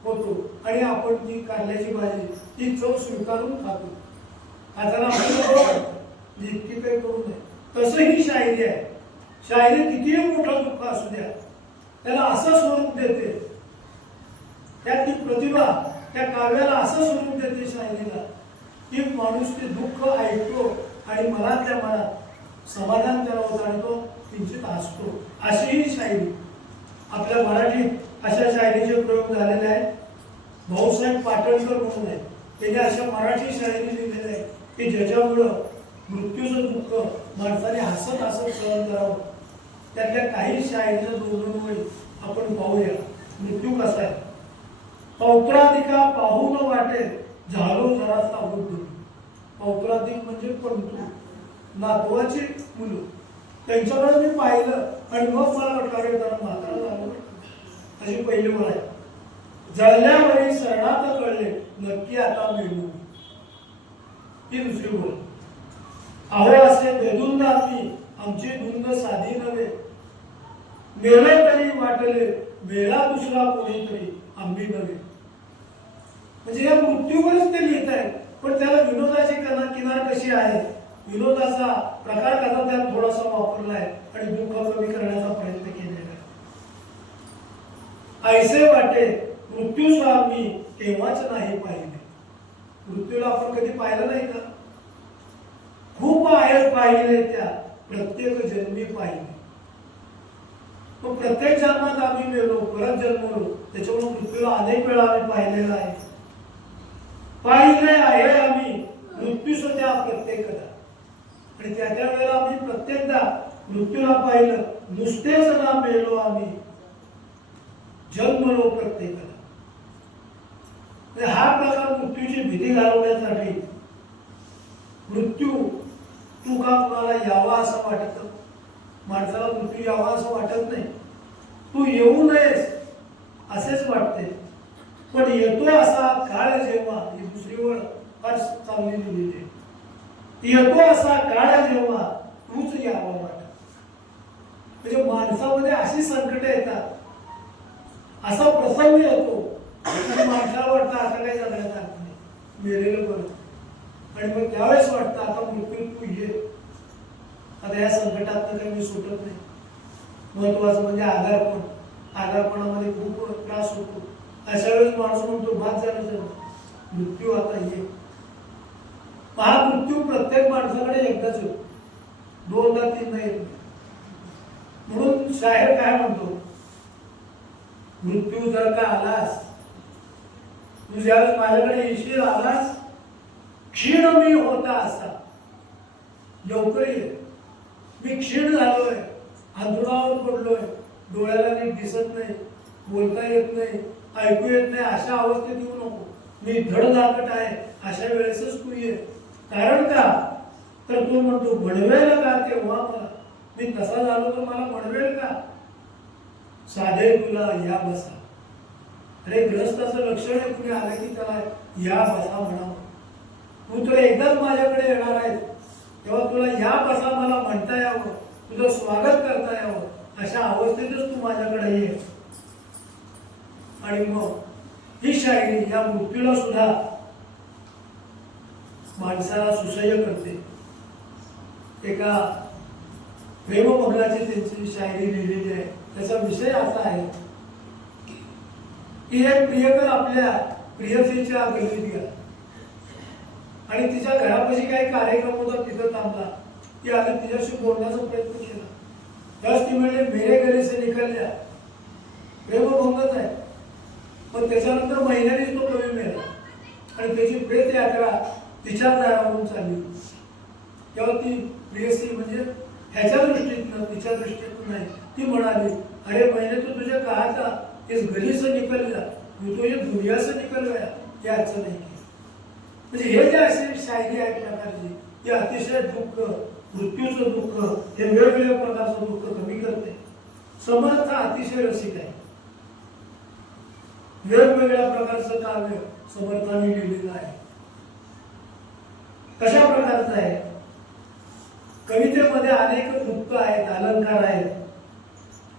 होतो आणि आपण ती कारल्याची भाजी ती चव स्वीकारून खातो. खाताना आपल्याला इतकी काही करू नये. तसं ही शायरी आहे. शायरी कितीही मोठं दुःख असू द्या त्याला असं स्वरूप देते, त्यात ती प्रतिभा त्या काव्याला असं स्वरूप देते शायरीला की माणूस ते दुःख ऐकतो आणि मनातल्या मनात समाधान त्याला होतं आणि तो किंचित हसतो. अशी ही शायरी आपल्या मराठीत अशा शायरीचे प्रयोग झालेले आहेत. भाऊसाहेब पाटणकर म्हणून आहेत, त्यांनी अशा मराठी शायरी लिहिलेल्या आहेत की ज्याच्यामुळं मृत्यूचं दुःख माणसाने हसत हसत सहन करावं. त्यातल्या काही शायरीच्या 2 ओळी आपण पाहूया. मृत्यू कसा आहे. पौत्राधिका पाहून वाटे झालो जरासा बुद्ध. पौत्राधिक म्हणजे पंतू, नातवाची मुलं. त्यांच्याकडे मी पाहिलं आणि मग मला वाटलं अरे जरा म्हातारा झालं. अशी पहिली ओळ आहे. जळल्यावरी सरणात कळले नक्की आता मेलू. ही दुसरी ओळ. अहो असे बेधुंद आम्ही, आमची धुंद साधी नव्हे. मेले तरी वाटले वेळा दुसरा कोणीतरी आम्ही बघे. म्हणजे या मृत्यूवरच ते लिहित आहेत, पण त्याला विनोदाची किनार कशी आहे, विनोदाचा प्रकार कसा त्यात थोडासा वापरलाय आणि दुःख कमी करण्याचा प्रयत्न केलेला आहे. ऐसे वाटे मृत्यू स्वामी केव्हाच नाही पाहिले. मृत्यूला आपण कधी पाहिलं नाही का? खूप आहेत पाहिले त्या प्रत्येक जन्मी पाहिले. मग प्रत्येक जन्मात आम्ही मेलो, परत जन्मलो, त्याच्यामुळे मृत्यूला अनेक वेळा आम्ही पाहिलेला आहे. पाहिले आहे आम्ही मृत्यू सुद्धा प्रत्येकदा, आणि त्या वेळेला आम्ही प्रत्येकदा मृत्यूला पाहिलं. नुसतेच ना मेलो आम्ही, जन्मलो प्रत्येकदा. हा प्रकार मृत्यूची भीती घालवण्यासाठी, मृत्यू तू का कुणाला यावा असं वाटत, माणसाला मृत्यू यावा असं वाटत नाही. तू येऊ नयेस असेच वाटते, पण येतो असा काळ जेव्हा, ही दुसरी वेळ फार चांगली लिहिलेली आहे. येतो असा काळ जेव्हा तूच यावा वाटत. म्हणजे माणसामध्ये अशी संकट येतात, असा प्रसंग येतो आणि माणसाला वाटतं आता काही जगण्याचा अर्थ नाही, मेलेलं बरं. आणि मग त्यावेळेस वाटतं आता मृत्यू तू ये, आता या संकटात काही मी सुटत नाही. महत्वाचं म्हणजे आजारपण, आजारपणामध्ये खूप त्रास होतो. अशा वेळेस माणूस म्हणतो बाद झालं, मृत्यू आता ये. हा मृत्यू प्रत्येक माणसाकडे एकदाच येतो, दोनदा तीनदा येत नाही. म्हणून शाहीर काय म्हणतो, मृत्यू जर का आलास, तू ज्यावेळेस माझ्याकडे येशील आलास, क्षीण मी होता असा, लवकर ये. मी क्षीण झालोय, अंथरुणावर पडलोय, डोळ्याला नीट दिसत नाही, बोलता येत नाही, ऐकू येत नाही, अशा अवस्थेत येऊ नको. मी धडधाकट आहे, अशा वेळेसच तू ये. कारण का, तर तू म्हणतो बनवेल का तेव्हा मला, मी तसा झालो तर मला बनवेल का. साधे तुला या बसा. अरे ग्रस्ताचं लक्षण आहे, कुणी आलं की त्याला या बसा म्हणावं. तू तर एकदाच माझ्याकडे येणार आहे, तेव्हा तुला या बसा मला म्हणता यावं, तुझं स्वागत करता यावं, अशा अवस्थेतच तू माझ्याकडे ये. आणि मग ही शायरी या मृत्यूला सुद्धा माणसाला सुसह्य करते. एका प्रेमभंगाची त्यांची शायरी लिहिलेली आहे. त्याचा विषय असा आहे की एक प्रियकर आपल्या प्रियसीच्या गल्लीत गेला आणि तिच्या घरापाशी काही कार्यक्रम होता, तिथं थांबला. ती आधी तिच्याशी बोलण्याचा प्रयत्न केला. त्याच ती म्हणले मेरे गले से निकल जा. प्रेमभंगच आहे. पण त्याच्यानंतर महिन्यानेच तो कवी मेला आणि त्याची प्रेत यात्रा तिच्या दारावरून चालली. तेव्हा ती प्रियसी म्हणजे ह्याच्या दृष्टीतनं, तिच्या दृष्टीतून नाही, ती म्हणाली अरे मैंने तो तुझे कहा था इस गली से निकल जा, तो ये दुनिया से निकल गया, हे आजचं नाही. म्हणजे हे जे असे शायरी आहे प्रकारची, हे अतिशय दुःख, मृत्यूचं दुःख, हे वेगवेगळ्या प्रकारचं दुःख कमी करते. समर्थ अतिशय रसिक आहे. वेगवेगळ्या प्रकारचं काव्य समर्थाने लिहिलेलं आहे. कशा प्रकारचं आहे, कवितेमध्ये अनेक वृत्त आहेत, अलंकार आहेत,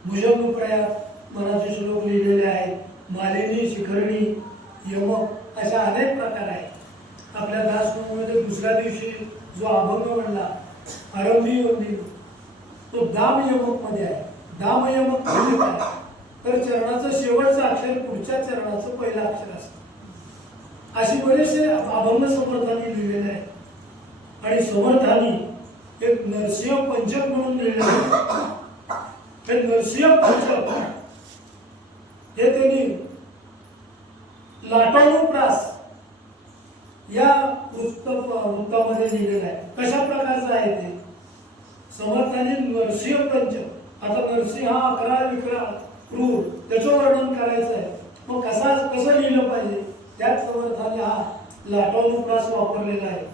भुजंगप्रयात मनाचे श्लोक लिहिलेले आहेत, मालिनी, शिखरणी, यमक अशा अनेक प्रकार आहेत. आपल्या दासगृहामध्ये दुसऱ्या दिवशी जो अभंग म्हणला आरंभी वंदी, तो दाम यमक मध्ये आहे. दाम यमक म्हणजे काय, तर चरणाचं शेवटचं अक्षर पुढच्या चरणाचं पहिलं अक्षर असतं. अशी बरेचसे अभंग समर्थांनी लिहिलेले आहेत. आणि समर्थांनी एक नरसिंह पंचक म्हणून लिहिलेलं आहे. हे नरसिंह पंचक हे त्यांनी लाटानुप्रास या वृत्तामध्ये लिहिलेलं आहे. कशा प्रकारचं आहे ते, समर्थांनी नरसिंह पंचक. आता नरसिंह हा अकरा विकरा क्रूर, त्याचं वर्णन करायचं आहे. मग कसं लिहिलं पाहिजे, त्यात समर्थांनी हा लाटानुप्रास वापरलेला आहे.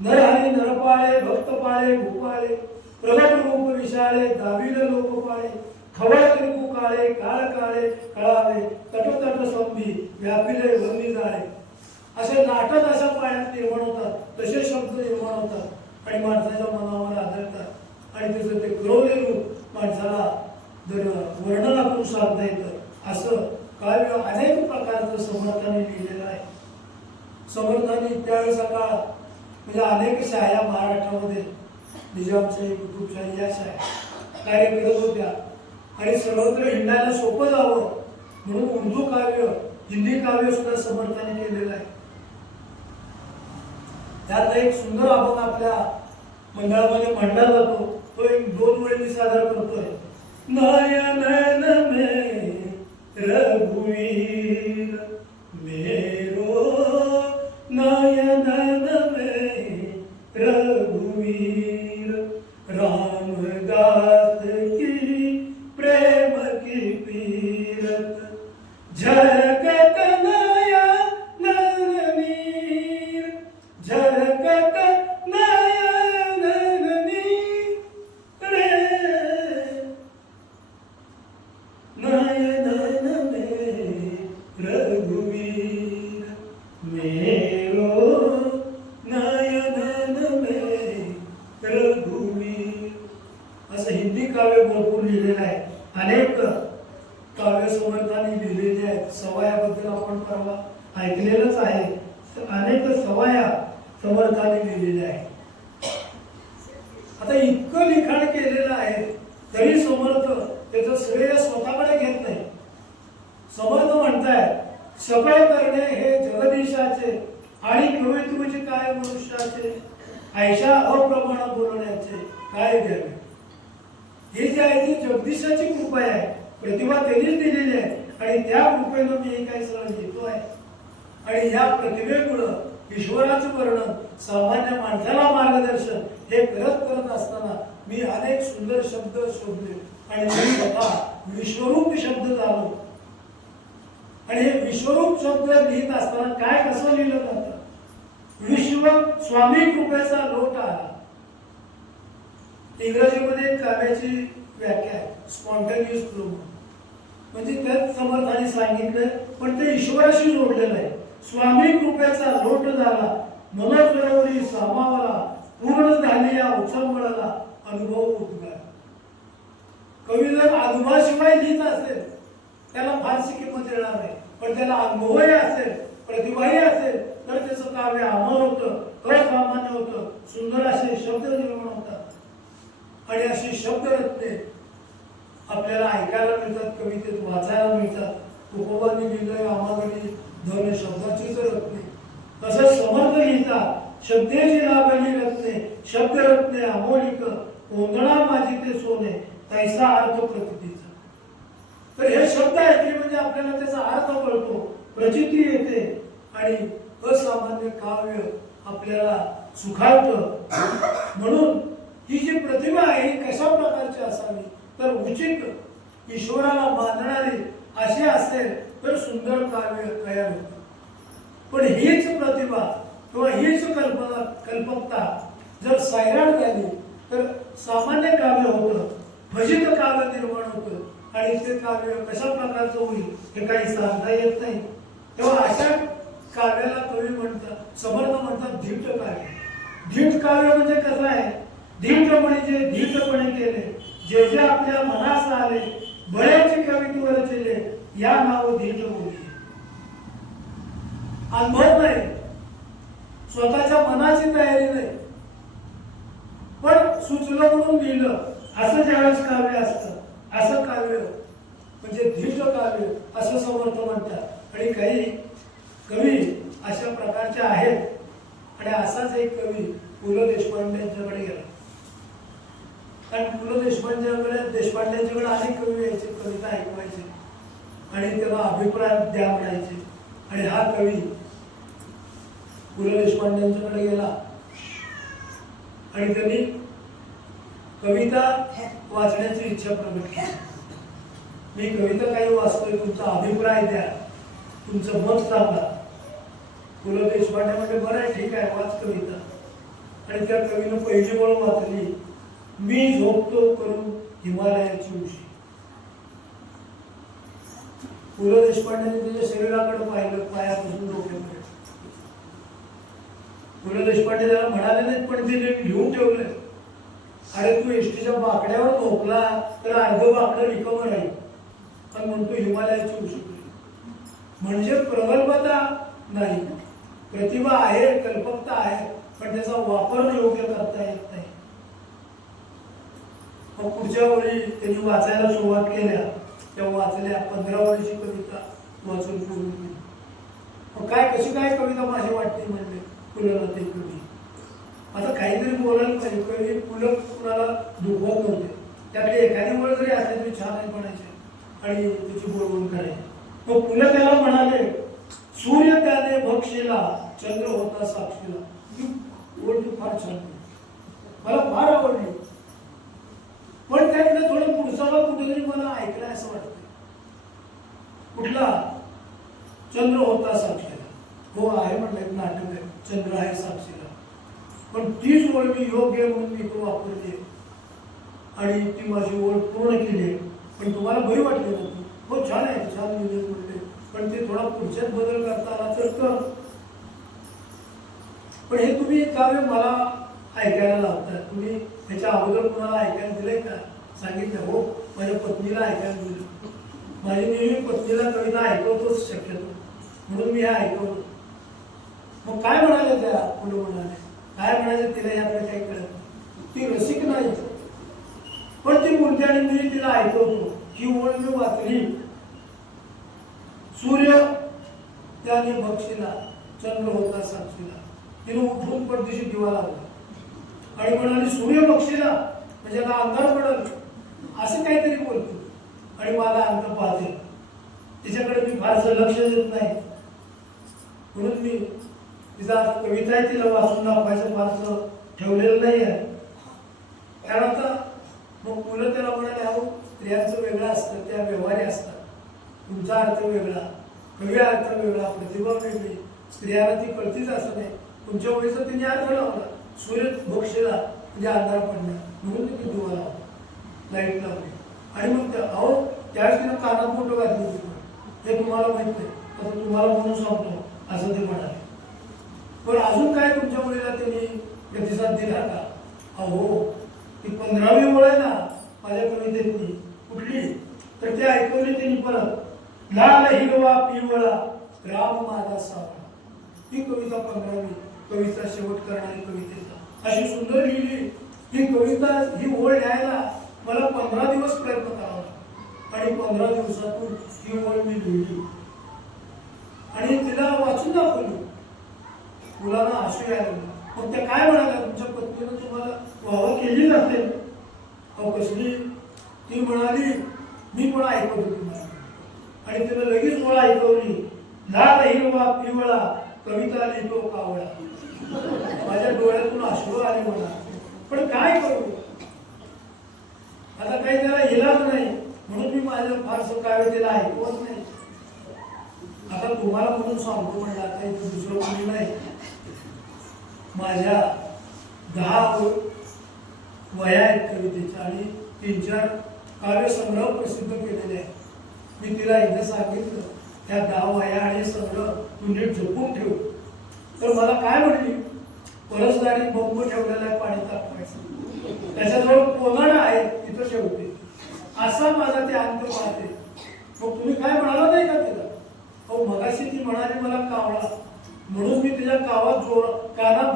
नरहरी नरपाळे, भक्त पाळे, भूपाळे, प्रगट रूप विशाळे, दाविल लोक पाळे, खवळ त्रिपू काळे, काळ काळे कळावे, तटोतट संधी व्यापिले वंदी जाळे. असे नाटक अशा पाण्यात निर्माण होतात, तसे शब्द निर्माण होतात आणि माणसाच्या मनावर आदळतात. आणि त्याचं ते गौरव रूप माणसाला जर वर्णनातून साधता येतं असं काव्य अनेक प्रकारचं समर्थाने लिहिलेलं आहे. समर्थाने त्यावेळेस आता म्हणजे अनेक शाळा महाराष्ट्रामध्ये निजामशाही कुतुबशाही या शाळा कार्य करत होत्या आणि सर्वत्र हिंडायला सोपं जावं म्हणून उर्दू काव्य हिंदी काव्य सुद्धा समर्थाने केलेलं आहे. त्यात एक सुंदर अभंग आपल्या मंडळामध्ये मांडला जातो. तो एक 2 वेळी मी सादर करतोय. नयन में रघुवीर मेरो नयन में रघुवीर रामदास की प्रेम की पीरत झरकत नयन नीर झरकत नयन नीर नयन में रघुवीर मेरो नयन में रघुवीर असं हिंदी काव्य भरपूर लिहिलेलं आहे. अनेक काव्य समर्थांनी लिहिलेली आहेत. सवायाबद्दल आपण परवा ऐकलेलंच आहे. अनेक सवाया समर्थांनी लिहिलेल्या आहेत. आता इतकं लिखाण केलेलं आहे तरी समर्थ त्याचं श्रेय स्वतःकडे घेत नाही. समर्थ म्हणतायत सकळ करणे हे जगदीशाचे आणि कवित्वचे काय मनुष्याचे ऐशा अप्रमाण बोलण्याचे काय द्यावे. हे जे आहे ती जगदीशाची कृपा आहे. प्रतिभा त्यांनीच दिलेली आहे आणि त्या कृपेनं मी हे काही सगळं घेतो आहे. आणि या प्रतिभेमुळं ईश्वराचं वर्णन सामान्य माणसाला मार्गदर्शन हे करत करत असताना मी अनेक सुंदर शब्द शोधले आणि मी स्वतः विश्वरूप शब्द झालो. आणि हे विश्वरूप शब्द लिहित असताना काय कसं लिहिलं जातं. विश्व स्वामी कृपेचा लोट आला. इंग्रजीमध्ये एक काव्याची व्याख्या आहे स्पॉन्टेनियस फ्लो. म्हणजे त्यात समर्थाने सांगितलं पण ते ईश्वराशी जोडलेलं आहे. स्वामी कृपेचा लोट झाला मनसरोवरी सामावला पूर्ण झाली या उचंबळाला अनुभव उद्गार. कवी जर अनुभवाशिवाय लिहित असेल त्याला फारशी किंमत येणार नाही. पण त्याला अनुभवही असेल प्रतिभाही असेल तर त्याचं काव्य अमर होतं असामान्य होतं. सुंदर असे शब्द निर्माण होतात आणि अशी शब्दरत्ने आपल्याला ऐकायला मिळतात. कवितेत वाचायला मिळतात. तुकोबांनी लिहिलंय आमागणी धन शब्दाचीच रत्ने. तसंच समर्थ लिहितात शब्देची लाभली रत्ने शब्दरत्ने अमोलिक कोंदणा माझी ते सोने तैसा अर्थ प्रकृतीचा. तर हे शब्द ऐकले म्हणजे आपल्याला त्याचा अर्थ कळतो प्रचिती येते आणि असामान्य काव्य आपल्याला सुखावतं. म्हणून ही जी प्रतिभा आहे ही कशा प्रकारची असावी तर उचित ईश्वराला मानणारी अशी असेल तर सुंदर काव्य तयार होतं. पण हीच प्रतिभा किंवा हीच कल्पकता जर सैराट झाली तर सामान्य काव्य होतं फजित काव्य निर्माण होतं. आणि ते काव्य कशा प्रकारचं होईल हे काही सांगता येत नाही. तेव्हा अशा काव्याला कवी म्हणतात समर्थ म्हणतात धीट काव्य. धीट काव्य म्हणजे कसं आहे धीटपणे जे धीटपणे केले जे जे आपल्या मनास आले बळ्याचे कवित्व रचले या नाव धीट बोली. अनुभव नाही स्वतःच्या मनाची तयारी नाही पण सुचलं म्हणून लिहिलं असं ज्यावेळेस काव्य असतं असं काव्य म्हणजे धीट काव्य असं समर्थ म्हणतात. आणि काही कवी अशा प्रकारचे आहेत. आणि असाच एक कवी पु ल देशपांडेंच्याकडे गेला. कारण पु ल देशपांडेंच्याकडे अनेक कवी यायचे कविता ऐकवायचे आणि त्याला अभिप्राय द्या म्हणायचे. आणि हा कवी पु ल देशपांडेंच्याकडे गेला आणि त्यांनी कविता वाचण्याची इच्छा प्रकट केली. मी कविता काही वाचतोय तुमचा अभिप्राय द्या तुमचं मत सांगा. पु ल देशपांडे म्हणजे बरं आहे ठीक आहे वाच कविता. आणि त्या कवीनं पहिली ओळ वाचली मी झोपतो करून हिमालयाची उशी. पु ल देशपांडेने त्याच्या शरीराकडे पाहिलं पायापासून डोक्यापर्यंत. पु ल देशपांडे त्याला म्हणाले नाहीत पण ते लिहून ठेवले. अरे तू एसटीच्या बाकड्यावर झोपला तर अर्ध बाकडं रिकवर राहील, पण म्हणतो हिमालयाची उशी. म्हणजे प्रगल्भता नाही, प्रतिभा आहे, कल्पकता आहे, पण त्याचा वापर योग्य करता येत नाही. मग पुढच्या वेळी त्यांनी वाचायला सुरुवात केल्या, त्या वाचल्या 15 वर्षी कविता वाचून पूर्ण केली. मग काय कशी काय कविता माझी वाटते म्हणले फुलं ते कवी. आता काहीतरी बोलायला पाहिजे. कवी फुलं कुणाला दुखवत नव्हते, त्यातली एखादी वेळ जरी असली तरी छान आहे म्हणायचे आणि त्याची बोलवून करायची. मग फुलं त्याला म्हणाले, सूर्य त्याने बक्षीला, चंद्र होता साक्षीला. ओळ तू फार छान, मला फार आवडली. पण त्यातलं थोडं पुढचा कुठेतरी मला ऐकलं असं वाटतं. कुठला? चंद्र होता साक्षीला. हो आहे म्हटलं, एक नाटक आहे, चंद्र आहे साक्षीला. पण तीच ओळ मी योग्य म्हणून मी तो वापरते आणि ती माझी ओळ पूर्ण केली. पण तुम्हाला बरी वाटली नव्हती. हो छान आहे, छान लिहिले म्हटले, पण ते थोडा पुढच्याच बदल करता आला तर कर. पण हे तुम्ही काव्य मला ऐकायला लावताय. तुम्ही ह्याच्या अगोदर कुणाला ऐकायला दिलंय का? सांगितलं हो, माझ्या पत्नीला ऐकायला दिलं. माझी नेहमी पत्नीला कविता ऐकवतोच शक्यतो, म्हणून मी हे ऐकवतो. मग काय म्हणाले त्या फुलं म्हणाले, काय म्हणायचं तिला याकडे काही कळत नाही. ती रसिक नाही, पण ती बोलते आणि मी तिला ऐकवतो. ही ओळ मी वाचली. सूर्य त्याने बक्षीला, चंद्र होता साक्षीला. तिने उठून पडदिशी दिवा लावला आणि म्हणाली, सूर्य बक्षीला म्हणजे आता अंधार पडल असं काहीतरी बोलतो आणि मला अंत पाहते. तिच्याकडे मी फारसं लक्ष देत नाही, म्हणून मी तिचा कविता आहे तिला वाचून दाखवायचं फारसं ठेवलेलं नाही आहे. कारण आता मग मुलं त्याला म्हणाले, अहो स्त्रियांचं वेगळं असतं, त्या व्यवहारी असतात, तुमचा अर्थ वेगळा, कवी अर्थ वेगळा, प्रतिभा वेगळी, स्त्रियांना ती कळतीच असं नाही. तुमच्या वेळेचा तिने अर्थ लावला, सूर्य बक्षीला म्हणजे अंधार पडणार, म्हणून तिने दिवा लावला, लाईट लावली. आणि मग अहो त्यावेळेस तिने कानात मोठं घातली होती, हे तुम्हाला माहित नाही, आता तुम्हाला म्हणून सांगतो असं ते म्हणाले. पण अजून काय तुमच्या मुलीला त्यांनी प्रतिसाद दिला का? अहो ती 15वी ओळ आहे ना माझ्या कवितेतली, कुठली तर ते ऐकवली त्यांनी परत. लाल हिरवा पिवळा राम माझा सावळा. ही कविता 15वी कविता शेवट करणारी कवितेचा अशी सुंदर लिहिली. ही कविता ही ओळ लिहायला मला 15 दिवस प्रयत्न करावा आणि 15 दिवसातून ही ओळ मी लिहिली आणि तिला वाचून दाखवली. मुलांना हसू यायला लागलं. मग त्या काय म्हणाल्या, तुमच्या पत्नीनं तुम्हाला वाह केली नसेल. अहो कसली? ती म्हणाली, मी पण ऐकवतो तुम्हाला. आणि तिनं लगेच मला ऐकवली, लाल हिरवा पिवळा कविता लिहितो कावळा. माझ्या डोळ्यातून अश्रू आले मला. पण काय करू, आता काही त्याला इलाज नाही, म्हणून मी माझं फारसं काव्य तिला ऐकवत नाही. आता तुम्हाला म्हणून सांगतो म्हणलं, आता इथं दुसरं कोणी नाही. माझ्या 10 वह्या आहेत कवितेच्या आणि 3-4 काव्य संग्रह प्रसिद्ध केलेले आहेत. मी तिला एकदा सांगितलं, त्या 10 वह्या आणि संग्रह तू नीट जपून ठेव. तर मला काय म्हणली, परसदारी बंब ठेवलेला आहे पाणी तापवायचं, त्याच्याजवळ कोणाला आहे तिथं ठेवते, असा माझा ते अंत पाहते. मग तुम्ही काय म्हणाला नाही का तिला? अहो मगाशी ती म्हणाली मला कावळा, म्हणून मी तिच्या कानात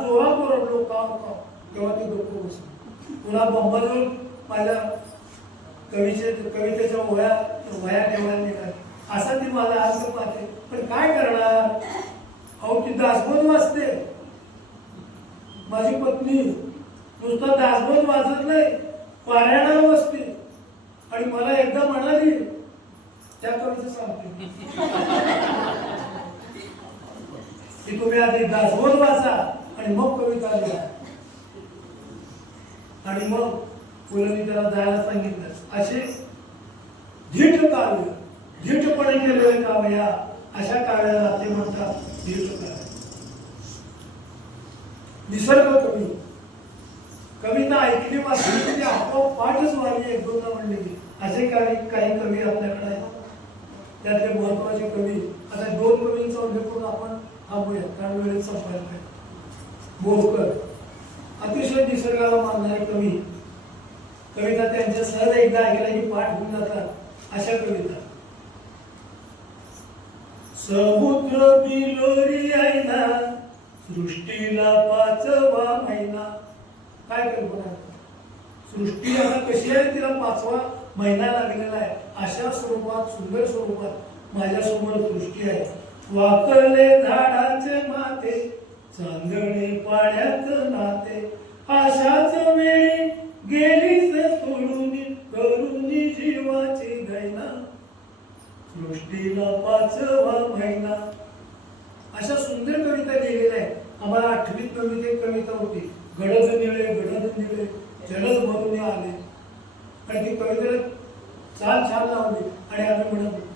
जोरात ओरडलो काव काव, तेव्हा ती डोकं बसली. पुन्हा बंबाजवळ माझ्या कवितेच्या वह्या ठेवायला निघाली, असा ती माझा अर्थ पाहते. पण काय करणार, अहो ती दासबोध वाचते. माझी पत्नी नुसता दासबोध वाचत नाही, पारायणाला बसते. आणि मला एकदा म्हणाली, त्या कविता सांगते की तुम्ही आधी दासबोध वाचा आणि मग कविता लिहा. आणि मग मुलांनी त्याला जायला सांगितलं. असे धीट काव्य, धीटपणे केलेले काव्य, अशा काव्याला ते म्हणतात धीट काव्य. निसर्ग कवी, कविता ऐकली वाचली की आपोआप पाठच व्हावी, एक दोनदा म्हणले की. असे काही कवी आपल्याकडे आहेत. त्यातले महत्वाचे कवी, आता 2 कवींचा उल्लेख करून आपण थांबूया, कारण वेळेत संपायला पाहिजे. बोरकर, अतिशय निसर्गाला मानणारे कवी, कविता त्यांच्या सहज एकदा ऐकल्या की पाठ होऊन जातात अशा कविता. समुद्र बिलोरी आईना सृष्टीला 5वा महिना. काय कल्पना, सृष्टी आता कशी आहे तिला 5वा महिना लागलेला आहे. अशा स्वरूपात सुंदर स्वरूपात माझ्या समोर सृष्टी आहे. वाकले झाडाचे माते चांदणे पाण्यात नाते अशाच वेळी गेलीच सोडून करून जीवाची दैना सृष्टीला 5वा महिना. अशा सुंदर कविता लिहिलेल्या आहेत. आम्हाला 8वीत 9वीत एक कविता होती, गडद निळे जलद भरून आले. आणि ती कवितेला छान लावली आणि आम्ही म्हणत होतो.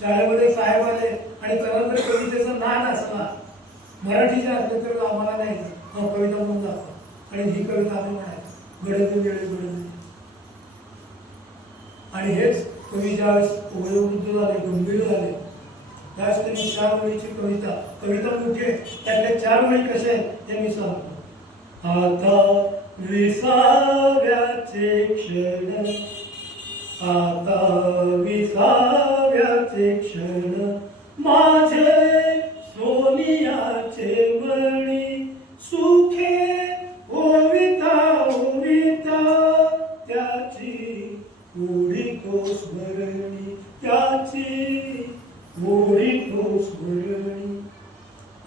शाळेमध्ये साहेब आले आणि त्याला जर कवितेचा नाद असला मराठीचे असले तर आम्हाला नाही कविता म्हणून दाखवा आणि ही कविता आम्ही म्हणायचो गडद निळे. आणि हेच कवी ज्यावेळेस वयोवृद्ध झाले, गंभीर झाले, त्यावेळेस त्यांनी 4 ओळीची कविता मोठी आहे. त्यातल्या 4 ओळी कशा आहेत ते मी सांगतो. आता विसाव्याचे क्षण, आता विसाव्याचे क्षण माझे सोनियाचे मणी सुखे ओविता त्याची ओढीतो स्मरणी, त्याची ओढीतो स्मरणी.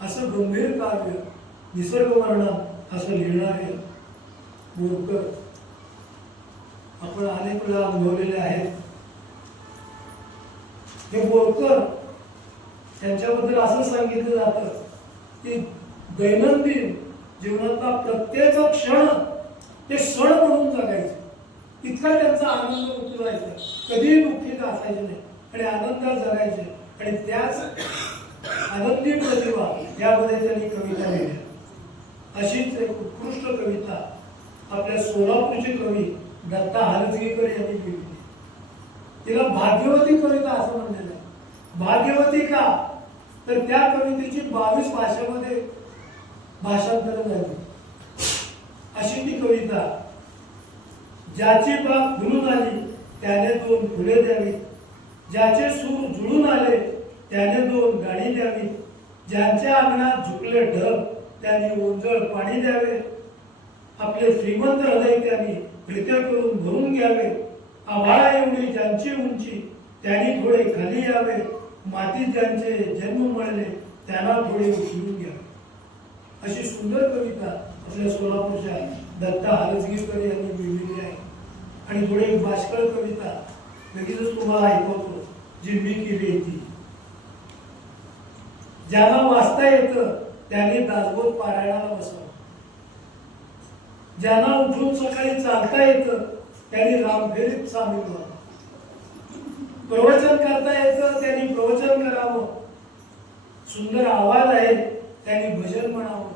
असं गंभीर काव्य निसर्ग वर्णन असं लिहिणारे बोरकर आपण अनेक वेळा अनुभवलेले आहेत. हे बोरकर त्यांच्याबद्दल असं सांगितलं जातं की दैनंदिन जीवनातला प्रत्येक क्षण ते सण म्हणून जगायचे. इतका त्यांचा आनंद उतरायचा, कधीही दुःखीत असायचे नाही आणि आनंदात जगायचे. आणि त्याच आनंदी प्रतिभा यामध्ये त्यांनी कविता लिहिल्या. अशीच एक उत्कृष्ट कविता आपल्या सोलापूरचे कवी दत्ता हालजगीकर यांनी लिहिली. तिला भाग्यवती कविता असं म्हणलेलं आहे. भाग्यवती का, तर त्या कवितेची 22 भाषांमध्ये भाषांतर झाली. अशी ती कविता. ज्याची बाग फुलून आली त्याने 2 फुले द्यावी, ज्याचे सूर जुळून आले त्याने 2 गाणी द्यावी, ज्यांच्या अंगणात झुकले ढग त्यांनी ओंजळ पाणी द्यावे, आपले श्रीमंत हृदय त्यांनी प्रीत्या करून भरून घ्यावे, आभाळा एवढी ज्यांची उंची त्यांनी थोडे खाली यावे, मातीत ज्यांचे जन्म मळले त्यांना थोडे उचलून घ्यावे. अशी सुंदर कविता आपल्या सोलापूरच्या दत्ता हालजगीकर यांनी लिहिलेली आहे. आणि थोडी एक भाष्कळ कविता लगेचच तुम्हाला ऐकवतो जी मी केली आहे ती. ज्यांना वाचता येतं त्यांनी दासबोध पारायणाला बसावं, ज्यांना उठून सकाळी चालता येतं त्यांनी रामफेरीत सामील व्हावं, प्रवचन करता येतं त्यांनी प्रवचन करावं, सुंदर आवाज आहे त्यांनी भजन म्हणावं,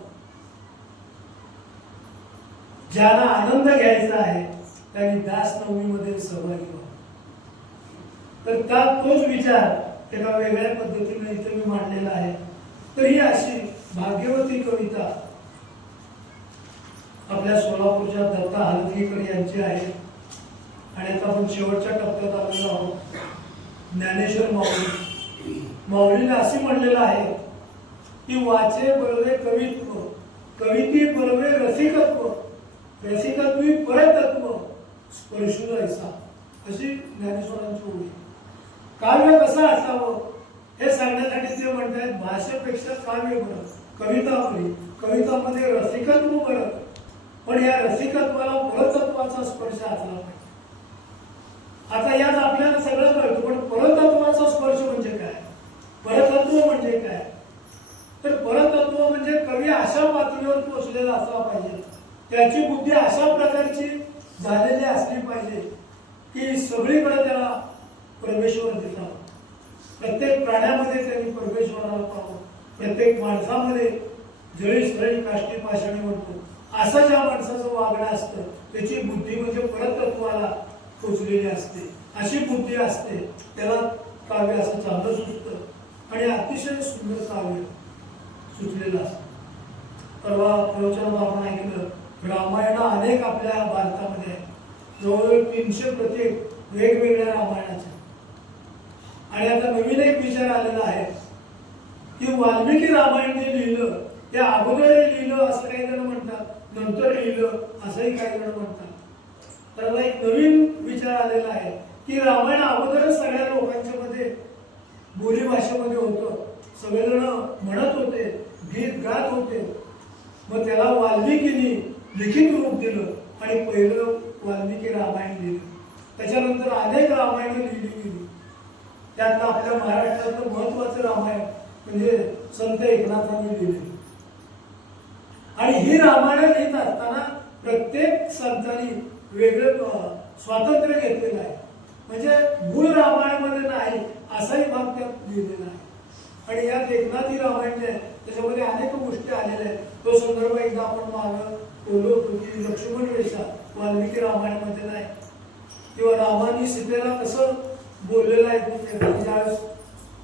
ज्यांना आनंद घ्यायचा आहे त्यांनी दास नवमीमध्ये सहभागी व्हावं. तर त्या तोच विचार एका वेगळ्या पद्धतीने इथे मी मांडलेला आहे. तर ही अशी भाग्यवती कविता आपल्या सोलापूरच्या दत्ता हालजगीकर यांची आहे. आणि आता आपण शेवटच्या टप्प्यात आलेलो आहोत. ज्ञानेश्वर माऊलीने असे म्हणलेलं आहे की वाचे बळवे कवित्व, कविती बळवे रसिकत्व, रसिकत्वी परतत्व, स्पर्शू ऐसा. अशी ज्ञानेश्वरांची ओळी. काव्य कसं असावं हे सांगण्यासाठी ते म्हणतात भाषेपेक्षा काव्य बरं, कविता बरी, कवितामध्ये रसिकत्व बरं, पण या रसिकत्वाला परतत्वाचा स्पर्श असला पाहिजे. आता यात आपल्याला सगळं कळतं, पण परतत्वाचा स्पर्श म्हणजे काय, परतत्व म्हणजे काय, तर परतत्व म्हणजे कवी अशा पातळीवर पोहोचलेला असला पाहिजे, त्याची बुद्धी अशा प्रकारची झालेली असली पाहिजे की सगळीकडे त्याला परमेश्वर दिसला. प्रत्येक प्राण्यामध्ये त्यांनी परमेश्वराला पाहावं, प्रत्येक माणसामध्ये जळी स्थळी काष्टी पाषाणी म्हणतो असं ज्या माणसाचं वागणं असतं त्याची बुद्धी म्हणजे परतत्वाला पोचलेली असते. अशी बुद्धी असते त्याला काव्य असं चांगलं सुचतं आणि अतिशय सुंदर काव्य सुचलेलं असतं. परवा प्रवचनात आपण ऐकलं रामायण अनेक आपल्या भारतामध्ये आहे, जवळजवळ 300 प्रती वेगवेगळ्या रामायणाच्या. आणि आता नवीन एक विचार आलेला आहे की वाल्मिकी रामायण जे लिहिलं ते अगोदर लिहिलं असं काही जण म्हणतात, नंतर लिहिलं असंही काही जण म्हणतात. तर एक नवीन विचार आलेला आहे की रामायण अगोदरच सगळ्या लोकांच्या मध्ये बोली भाषेमध्ये होतं, सगळेजण म्हणत होते, गीत गात होते. मग त्याला वाल्मिकीने लिखित रूप दिलं आणि पहिलं वाल्मिकी रामायण लिहिलं. त्याच्यानंतर अनेक रामायण लिहिली गेली. त्यातलं आपल्या महाराष्ट्रातलं महत्वाचं रामायण म्हणजे संत एकनाथांनी लिहिले. आणि ही रामायण लिहित असताना प्रत्येक संतांनी वेगळं स्वातंत्र्य घेतलेलं आहे. म्हणजे मूळ रामायणामध्ये नाही असाही भाग त्यात लिहिलेला आहे. आणि यात एकनाथी रामायण जे आहे त्याच्यामध्ये अनेक गोष्टी आलेल्या आहेत. तो संदर्भ एकदा आपण मागं बोललो होतो की लक्ष्मण रेषा वाल्मिकी रामायणामध्ये नाही, किंवा रामाने सीतेला कसं बोललेलं आहे. ज्यावेळेस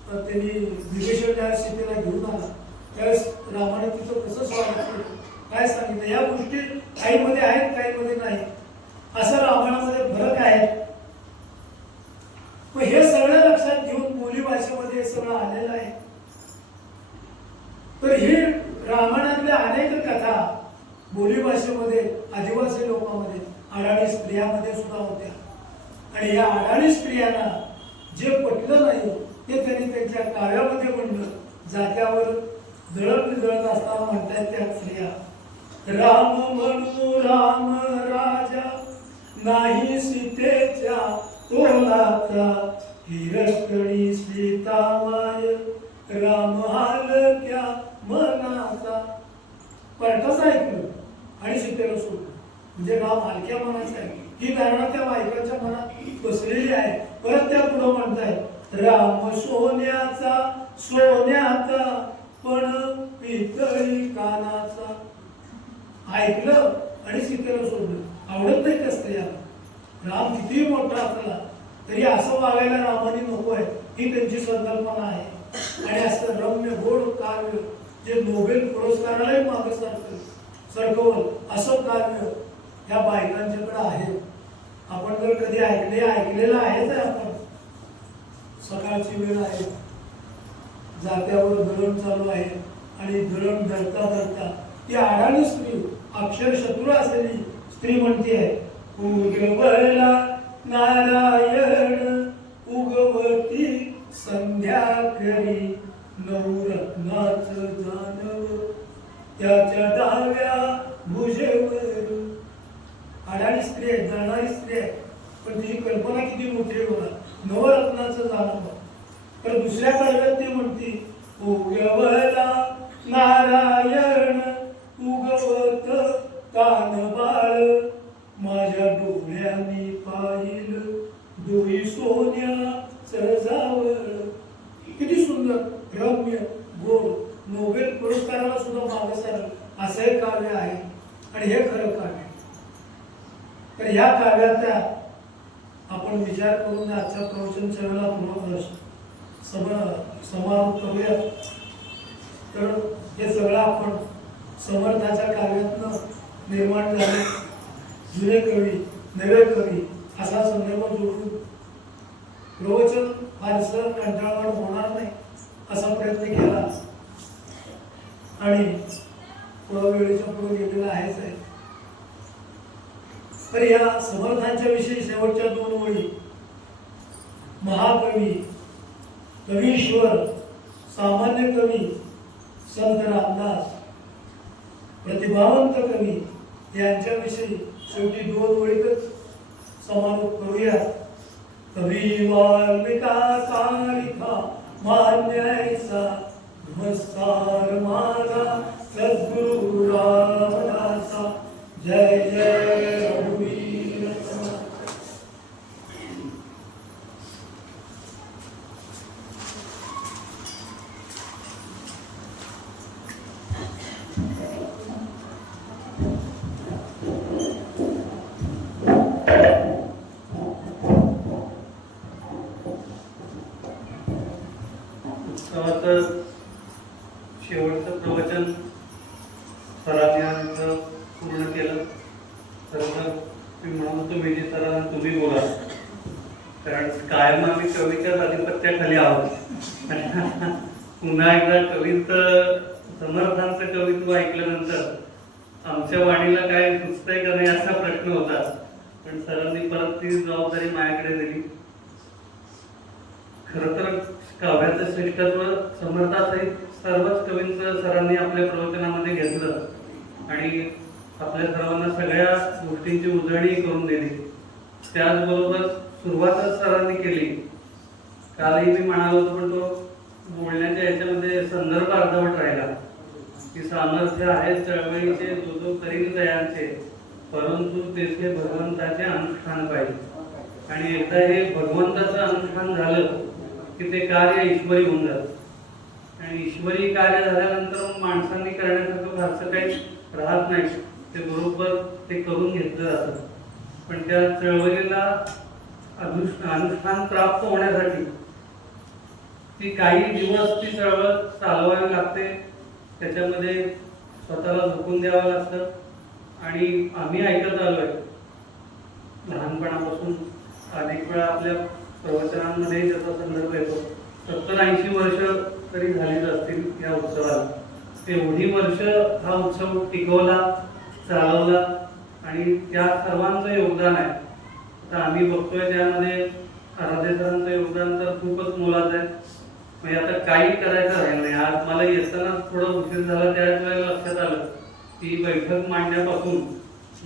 त्यांनी विभीषण ज्यावेळेस सीतेला घेऊन आला त्यावेळेस रामाने तिचं कसं स्वागत केलं काय सांगितलं, या गोष्टी काहीमध्ये आहेत काहीमध्ये नाही. असं रामायणामध्ये फरक आहे. पण हे सगळं लक्षात घेऊन बोली भाषेमध्ये हे सगळं आलेलं आहे. तर ही रामायणातल्या अनेक कथा बोली भाषेमध्ये आदिवासी लोकांमध्ये अडाणी स्त्रियांमध्ये सुद्धा होत्या. आणि या अडाणी स्त्रियांना जे पटलं नाही ते त्यांनी त्यांच्या काव्यामध्ये म्हणलं. जात्यावर जळत असताना म्हणतात त्या स्त्रिया, राम म्हणू राम राजा नाही सीतेच्या तोलाचा, हिरकणी सीता माय राम हालक्या मनाचा. परतच ऐकलं आणि सीतेला सोडलं म्हणजे राम हलक्या मनाचा आहे. ही धारणा त्या बायकांच्या मनात बसलेली आहे. परत त्या पुढे म्हणतायत, राम सोन्याचा सोन्याचा पण पितळी कानाचा. ऐकलं आणि सीतेला सोडलं. आवडत नाही त्या स्त्रियाला. राम कितीही मोठा असला तरी असं वागायला रामाने नको आहे ही त्यांची संकल्पना आहे. आणि असं रम्य गोड काव्य जे नोबेल पुरस्कारालाही मागे सरकवलं असं काव्य या बायकांच्याकडे आहे. आपण जर कधी ऐकलेलं आहे तर आपण सकाळची वेळ आहे, जात्यावर दळण चालू आहे आणि दळण धरता धरता ती अडाणी स्त्री अक्षर शत्रू असलेली स्त्री म्हणते आहे, उगवला नारायण उगवती संध्या करी नवरत्नाचं जानव त्याच्या डाव्या भुजेवर. अडाणी स्त्री आहे, जाणारी स्त्री आहे, पण तिची कल्पना किती मोठी आहे बघा. नवरत्नाचं जानव. तर दुसऱ्या काव्यात ती म्हणती, उगवला नारायण उगवत कान बाळ माझ्या डोळ्यांनी पाहिलं डोई सोन्याचं जावळ. किती सुंदर रम्य गोड नोबेल पुरस्काराला सुद्धा मागे सरकलं असं हे काव्य आहे. आणि हे खरं काव्य. तर या काव्याचा आपण विचार करून आजच्या प्रवचन सेवेला समारोप करूया. तर हे सगळं आपण समर्थाच्या काव्यातनं निर्माण झाले. जुने कवी नवे कवी असा संदर्भ जोडून प्रवचन फारसं कंटाळवाण होणार नाही असा प्रयत्न केला आणि थोडा वेळेच्या पुढे गेलेला आहेच आहे. तर या समर्थांच्या विषयी शेवटच्या 2 ओळी, महाकवी कवीश्वर सामान्य कवी संत रामदास प्रतिभावंत कवी यांच्याविषयी शेवटी 2 ओळीतच समारोप करूया. कवी वाल्मिका सारिखा मान्यायचा नमस्कार माझा सद्गुरु रामदासा. जय जय रघुवीर समर्थ. शेवटचं प्रवचन सरांनी खाली आहोत. पुन्हा एकदा समर्थांचं कवित्व ऐकल्यानंतर आमच्या वाणीला काय सुचतंय का नाही असा प्रश्न होता, पण सरांनी परत ती जबाबदारी माझ्याकडे दिली. खरं तर काव्याचं श्रेष्ठत्व समर्थासहित सर्वच कवींचं सरांनी आपल्या प्रवचनामध्ये घेतलं आणि आपल्या सर्वांना सगळ्या गोष्टींची उजळणी करून दिली. त्याचबरोबर सुरुवातच सरांनी केली. कालही मी म्हणालो होतो, पण तो बोलण्याच्या याच्यामध्ये संदर्भ अर्धवट राहिला की सामर्थ्य आहे चळवळीचे जो करील दयांचे, परंतु तेथे भगवंताचे अनुष्ठान पाहिजे. आणि एकदा हे भगवंताचं अनुष्ठान झालं की ते कार्य ईश्वरी होऊन जातं. आणि ईश्वरी कार्य झाल्यानंतर माणसांनी करण्यासारखं फारसं काही राहत नाही, ते बरोबर ते करून घेतलं जातं. पण त्या चळवळीला अनुष्ठान प्राप्त होण्यासाठी ती काही दिवस ती चळवळ चालवावी लागते. त्याच्यामध्ये स्वतःला झोकून द्यावं लागतं. आणि आम्ही ऐकत आलोय लहानपणापासून, अनेक वेळा आपल्या प्रवचनांमध्ये त्याचा संदर्भ येतो. 70-80 वर्ष तरी झालीच असतील या उत्सवाला. एवढी वर्ष हा उत्सव टिकवला, चालवला आणि त्या सर्वांचं योगदान आहे. आता आम्ही बघतोय त्यामध्ये आराध्य सरांचं योगदान तर खूपच मोलाचं आहे. म्हणजे आता काही करायचं राहिलं नाही. आज मला येताना थोडं उशीर झाला, त्याच वेळेला लक्षात आलं की बैठक मांडण्यापासून,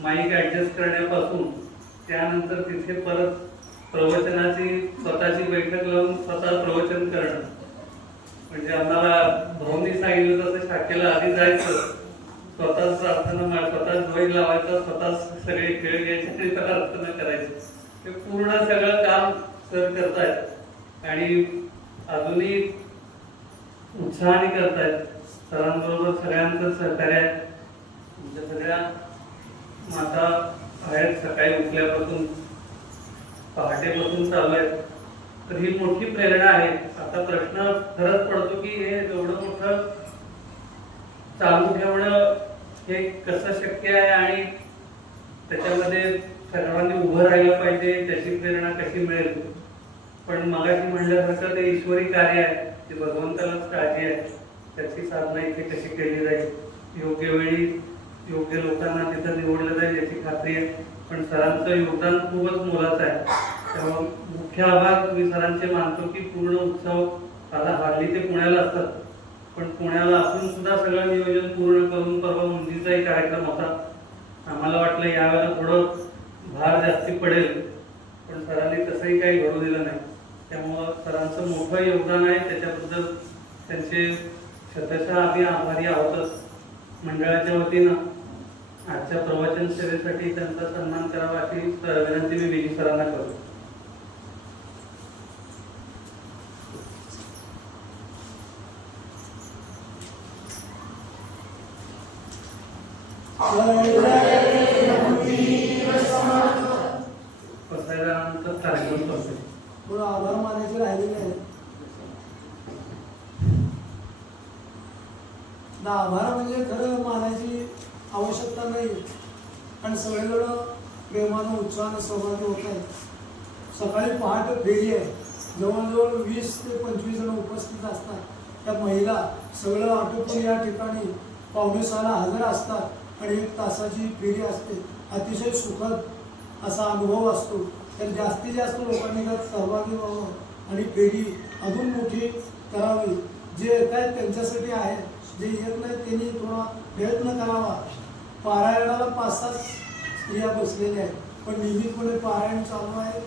माईक ऍडजस्ट करण्यापासून, त्यानंतर तिथे परत प्रवचनाची स्वतःची बैठक लावून स्वतः प्रवचन करणं. म्हणजे आम्हाला भाऊंनी सांगितलं तसं शाखेला आधी जायचं, स्वतःच प्रार्थना, स्वतःच ध्वज लावायचा, स्वतःच सगळे खेळ घ्यायचे आणि प्रार्थना करायची. ते पूर्ण सगळं काम सर करतायत आणि अजूनही उत्साहाने करतायत. सरांबरोबर सगळ्यांचं सहकार्य आहे. तुमच्या सगळ्या माता आहेत, सकाळी उठल्यापासून पहाटेपासून चालू आहेत. तर ही मोठी प्रेरणा आहे. आता प्रश्न खरंच पडतो की हे एवढं मोठं चालू ठेवणं हे कसं शक्य आहे आणि त्याच्यामध्ये सर्वांनी उभं राहिलं पाहिजे, त्याची प्रेरणा कशी मिळेल. पण मगाशी म्हणल्यासारखं ते ईश्वरी कार्य आहे, ते भगवंतालाच काळजी आहे. त्याची साधना इथे कशी केली जाईल, योग्य वेळी योग्य लोकांना तिथं निवडलं जाईल याची खात्री आहे. पण सरांचं योगदान खूपच मोलाचं आहे. त्यामुळे मुख्य आभार मी सरांचे मानतो की पूर्ण उत्सव आता हल्ली ते पुण्याला असतात, पण पुण्याला असून सुद्धा सगळं नियोजन पूर्ण करून परवा मुंजीचाही कार्यक्रम होता. आम्हाला वाटलं यावेळेला थोडं भार जास्ती पडेल, पण सरांनी तसंही काही घडू दिलं नाही. त्यामुळं सरांचं मोठं योगदान आहे. त्याच्याबद्दल त्यांचे शतशः आम्ही आभारी आहोतच. मंडळाच्या वतीनं आजच्या प्रवचन सेवेसाठी त्यांचा सन्मान करावा अशी विनंती मी विजी सरांना करतो. बसायल्यानंतर कार्यक्रम करतो. थोडं आभार मानायचे राहिलेले आहेत. आभार म्हणजे खरं मानायची आवश्यकता नाही, कारण सगळेजण प्रेमानं उत्साहानं सहभागी होत आहेत. सकाळी पहाटे फेरी आहे, जवळजवळ 20 ते 25 जण उपस्थित असतात. त्या महिला सगळं आटोपून या ठिकाणी 5:45 हजर असतात आणि 1 तासाची फेरी असते. अतिशय सुखद असा अनुभव असतो. तर जास्तीत जास्त लोकांनी त्यात सहभागी व्हावं आणि फेरी अजून मोठी करावी. जे येत आहेत त्यांच्यासाठी आहे, जे येत नाहीत त्यांनी थोडा प्रयत्न करावा. पारायणाला 5-7 स्त्रिया बसलेल्या आहेत, पण नियमितपणे पारायण चालू आहे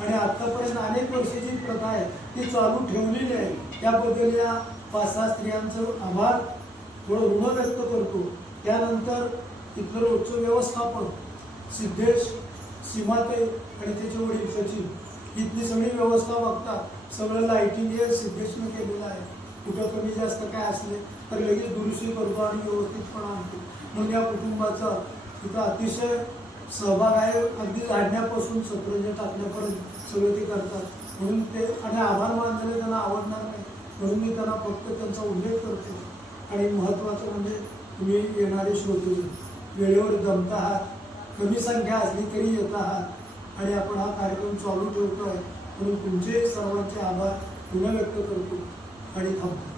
आणि आत्तापर्यंत अनेक वर्षाची प्रथा आहे ती चालू ठेवलेली आहे. त्याबद्दल या 5-6 स्त्रियांचं आभार थोडं ऋण व्यक्त करतो. त्यानंतर इथलं रोजचं व्यवस्थापन सिद्धेश, सीमाते आणि त्याचे वडील सचिन इथली सगळी व्यवस्था बघतात. सगळं लाईटिंग हे सिद्धेशनं केलेलं आहे. कुठं कमी जास्त काय असले तर लगेच दुरुस्ती करतो आणि व्यवस्थितपणा आणतो. म्हणून या कुटुंबाचा तिथं अतिशय सहभाग आहे. अगदी काढण्यापासून सत्रंज टाकण्यापर्यंत सगळे ते करतात. म्हणून ते आणि आभार मानलेले त्यांना आवडणार नाही, म्हणून मी त्यांना फक्त त्यांचा उल्लेख करतो. आणि महत्त्वाचं म्हणजे तुम्ही येणारे श्रोते वेळेवर जमत आहात, कमी संख्या असली तरी येत आहात आणि आपण हा कार्यक्रम चालू ठेवतो आहे. म्हणून तुमचे सर्वांचे आभार पुन्हा व्यक्त करतो आणि थांबतो.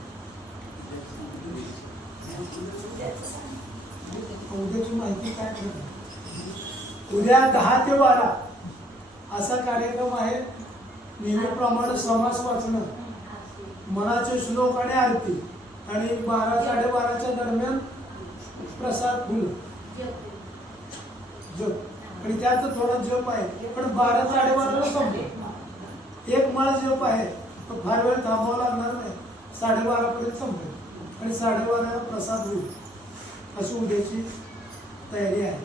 उद्याची माहिती काय करतो? उद्या 10 ते 12 असा कार्यक्रम आहे. नेहमीप्रमाणे समास वाचणं, मनाचे श्लोक आणि आरती, आणि 12-12:30च्या दरम्यान प्रसाद फुल जप, आणि त्यात थोडा जप आहे. पण 12-12:30ला संपतो. एक माळ जप आहे, तो फार वेळ थांबावा लागणार नाही. 12:30 पर्यंत संपेल आणि 12:30ला प्रसाद होईल. अशी उद्याची तयारी आहे.